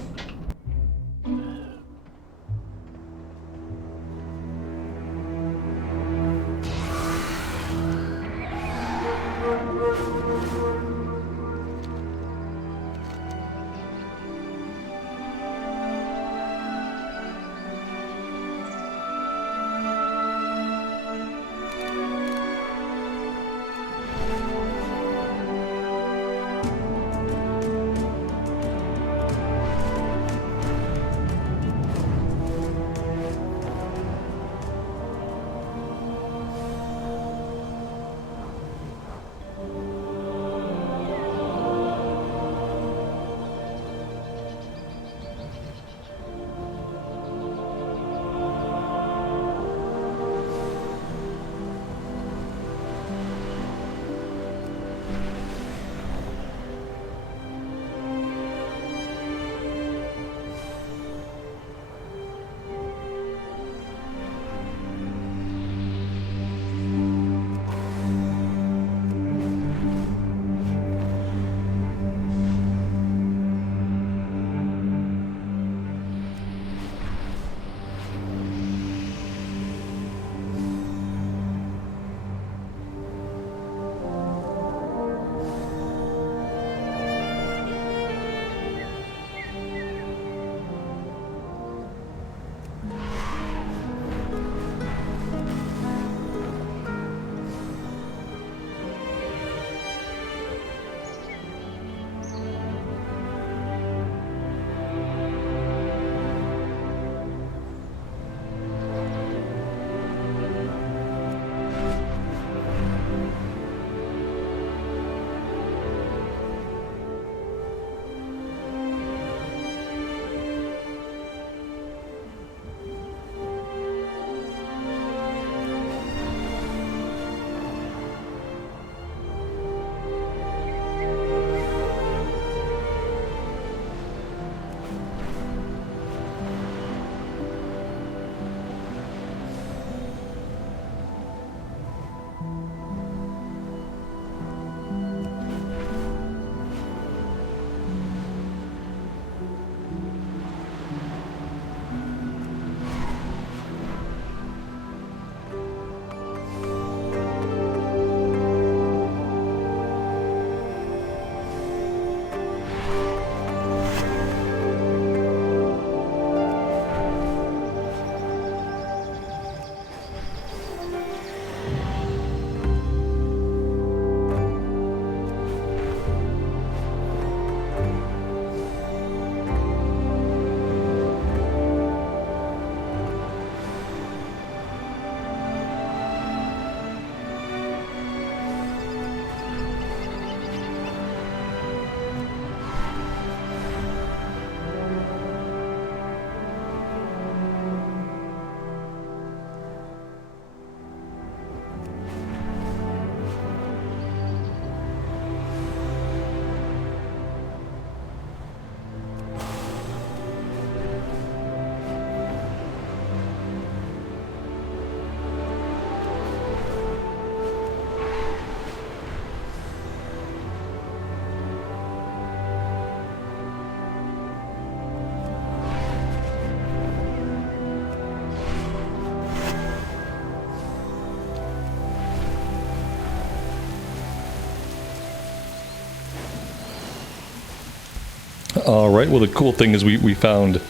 Alright, well the cool thing is we found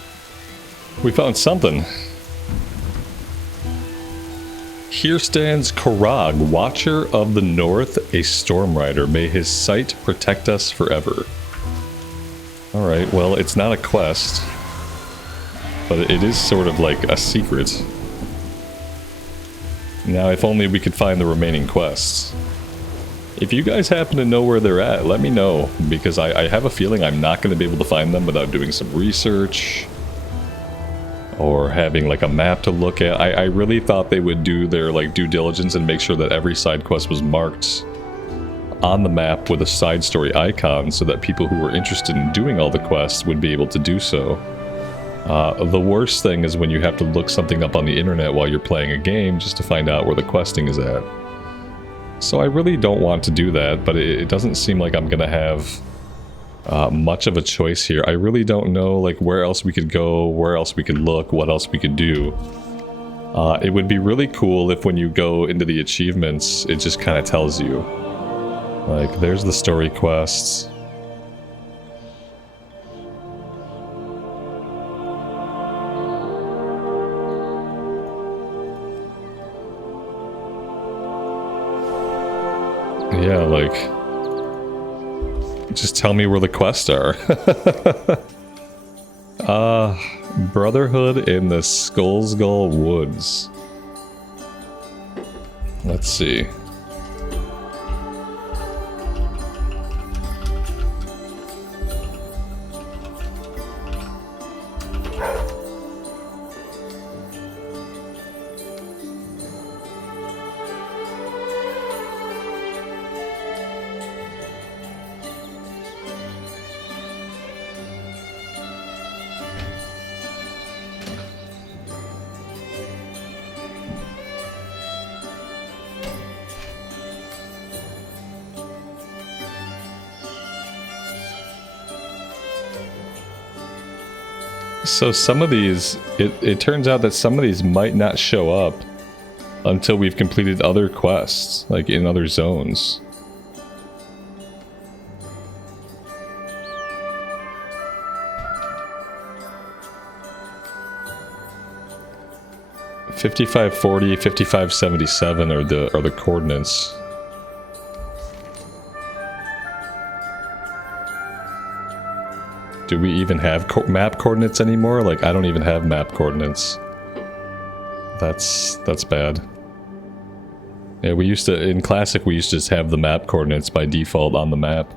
something. Here stands Korag, Watcher of the North, a storm rider. May his sight protect us forever. Alright, well it's not a quest, but it is sort of like a secret. Now if only we could find the remaining quests. If you guys happen to know where they're at, let me know, because I have a feeling I'm not going to be able to find them without doing some research or having like a map to look at. I really thought they would do their like due diligence and make sure that every side quest was marked on the map with a side story icon so that people who were interested in doing all the quests would be able to do so. The worst thing is when you have to look something up on the internet while you're playing a game just to find out where the questing is at. So I really don't want to do that, but it doesn't seem like I'm gonna have much of a choice here. I really don't know like where else we could go, where else we could look, what else we could do. It would be really cool if when you go into the achievements, it just kind of tells you. Like, there's the story quests. Yeah, like, just tell me where the quests are. Brotherhood in the Skullsgull Woods. Let's see. So some of these, it turns out that some of these might not show up until we've completed other quests, like in other zones. $55.40, $55.77 are the coordinates. Do we even have map coordinates anymore? Like, I don't even have map coordinates. That's bad. Yeah, we used to, in Classic, we used to just have the map coordinates by default on the map.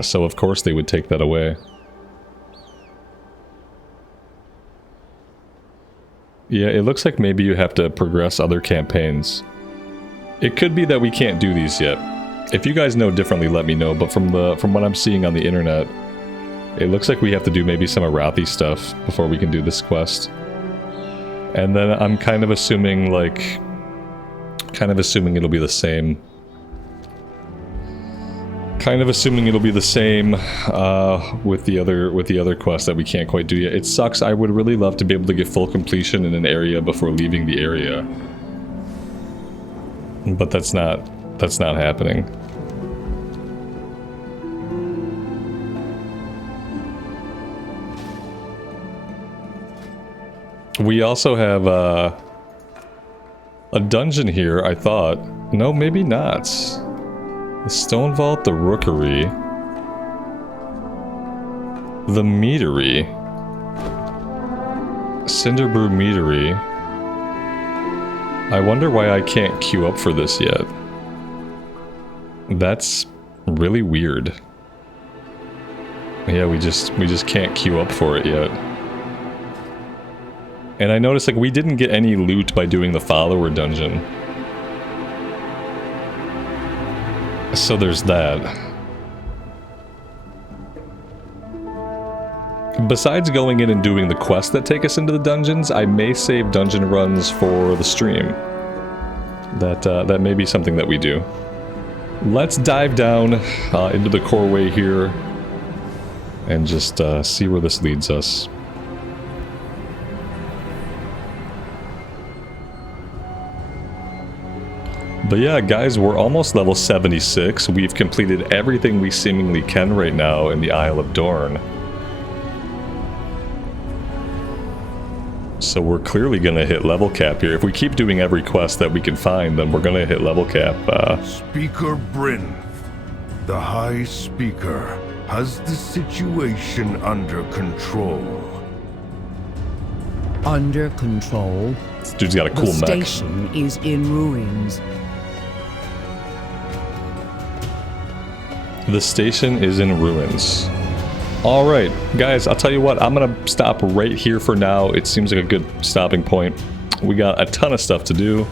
So of course they would take that away. Yeah, it looks like maybe you have to progress other campaigns. It could be that we can't do these yet. If you guys know differently, let me know, but from what I'm seeing on the internet, it looks like we have to do maybe some Arathi stuff before we can do this quest. And then I'm kind of assuming, it'll be the same. Kind of assuming it'll be the same with the other quests that we can't quite do yet. It sucks. I would really love to be able to get full completion in an area before leaving the area. But that's not happening. We also have a dungeon here, I thought. No, maybe not. The Stone Vault, the Rookery. The Meadery. Cinderbrew Meadery. I wonder why I can't queue up for this yet. That's really weird. Yeah, we just can't queue up for it yet. And I noticed, like, we didn't get any loot by doing the follower dungeon. So there's that. Besides going in and doing the quests that take us into the dungeons, I may save dungeon runs for the stream. That may be something that we do. Let's dive down into the core way here and just see where this leads us. But yeah, guys, we're almost level 76. We've completed everything we seemingly can right now in the Isle of Dorn. So we're clearly gonna hit level cap here. If we keep doing every quest that we can find, then we're gonna hit level cap. Speaker Bryn, the High Speaker, has the situation under control. Under control? This dude's got a cool mech. The station is in ruins. The station is in ruins. Alright, guys, I'll tell you what, I'm gonna stop right here for now. It seems like a good stopping point. We got a ton of stuff to do.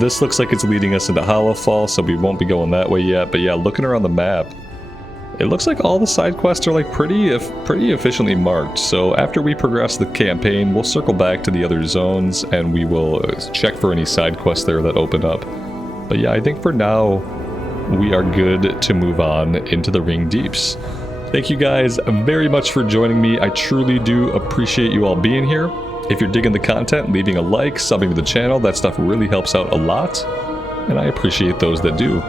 This looks like it's leading us into Hollowfall, so we won't be going that way yet. But yeah, looking around the map, it looks like all the side quests are like pretty efficiently marked. So after we progress the campaign, we'll circle back to the other zones and we will check for any side quests there that open up. But yeah, I think for now, we are good to move on into the Ring Deeps. Thank you guys very much for joining me. I truly do appreciate you all being here. If you're digging the content, leaving a like, subbing to the channel, that stuff really helps out a lot. And I appreciate those that do.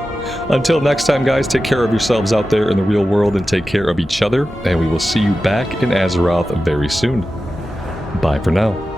Until next time, guys, take care of yourselves out there in the real world and take care of each other. And we will see you back in Azeroth very soon. Bye for now.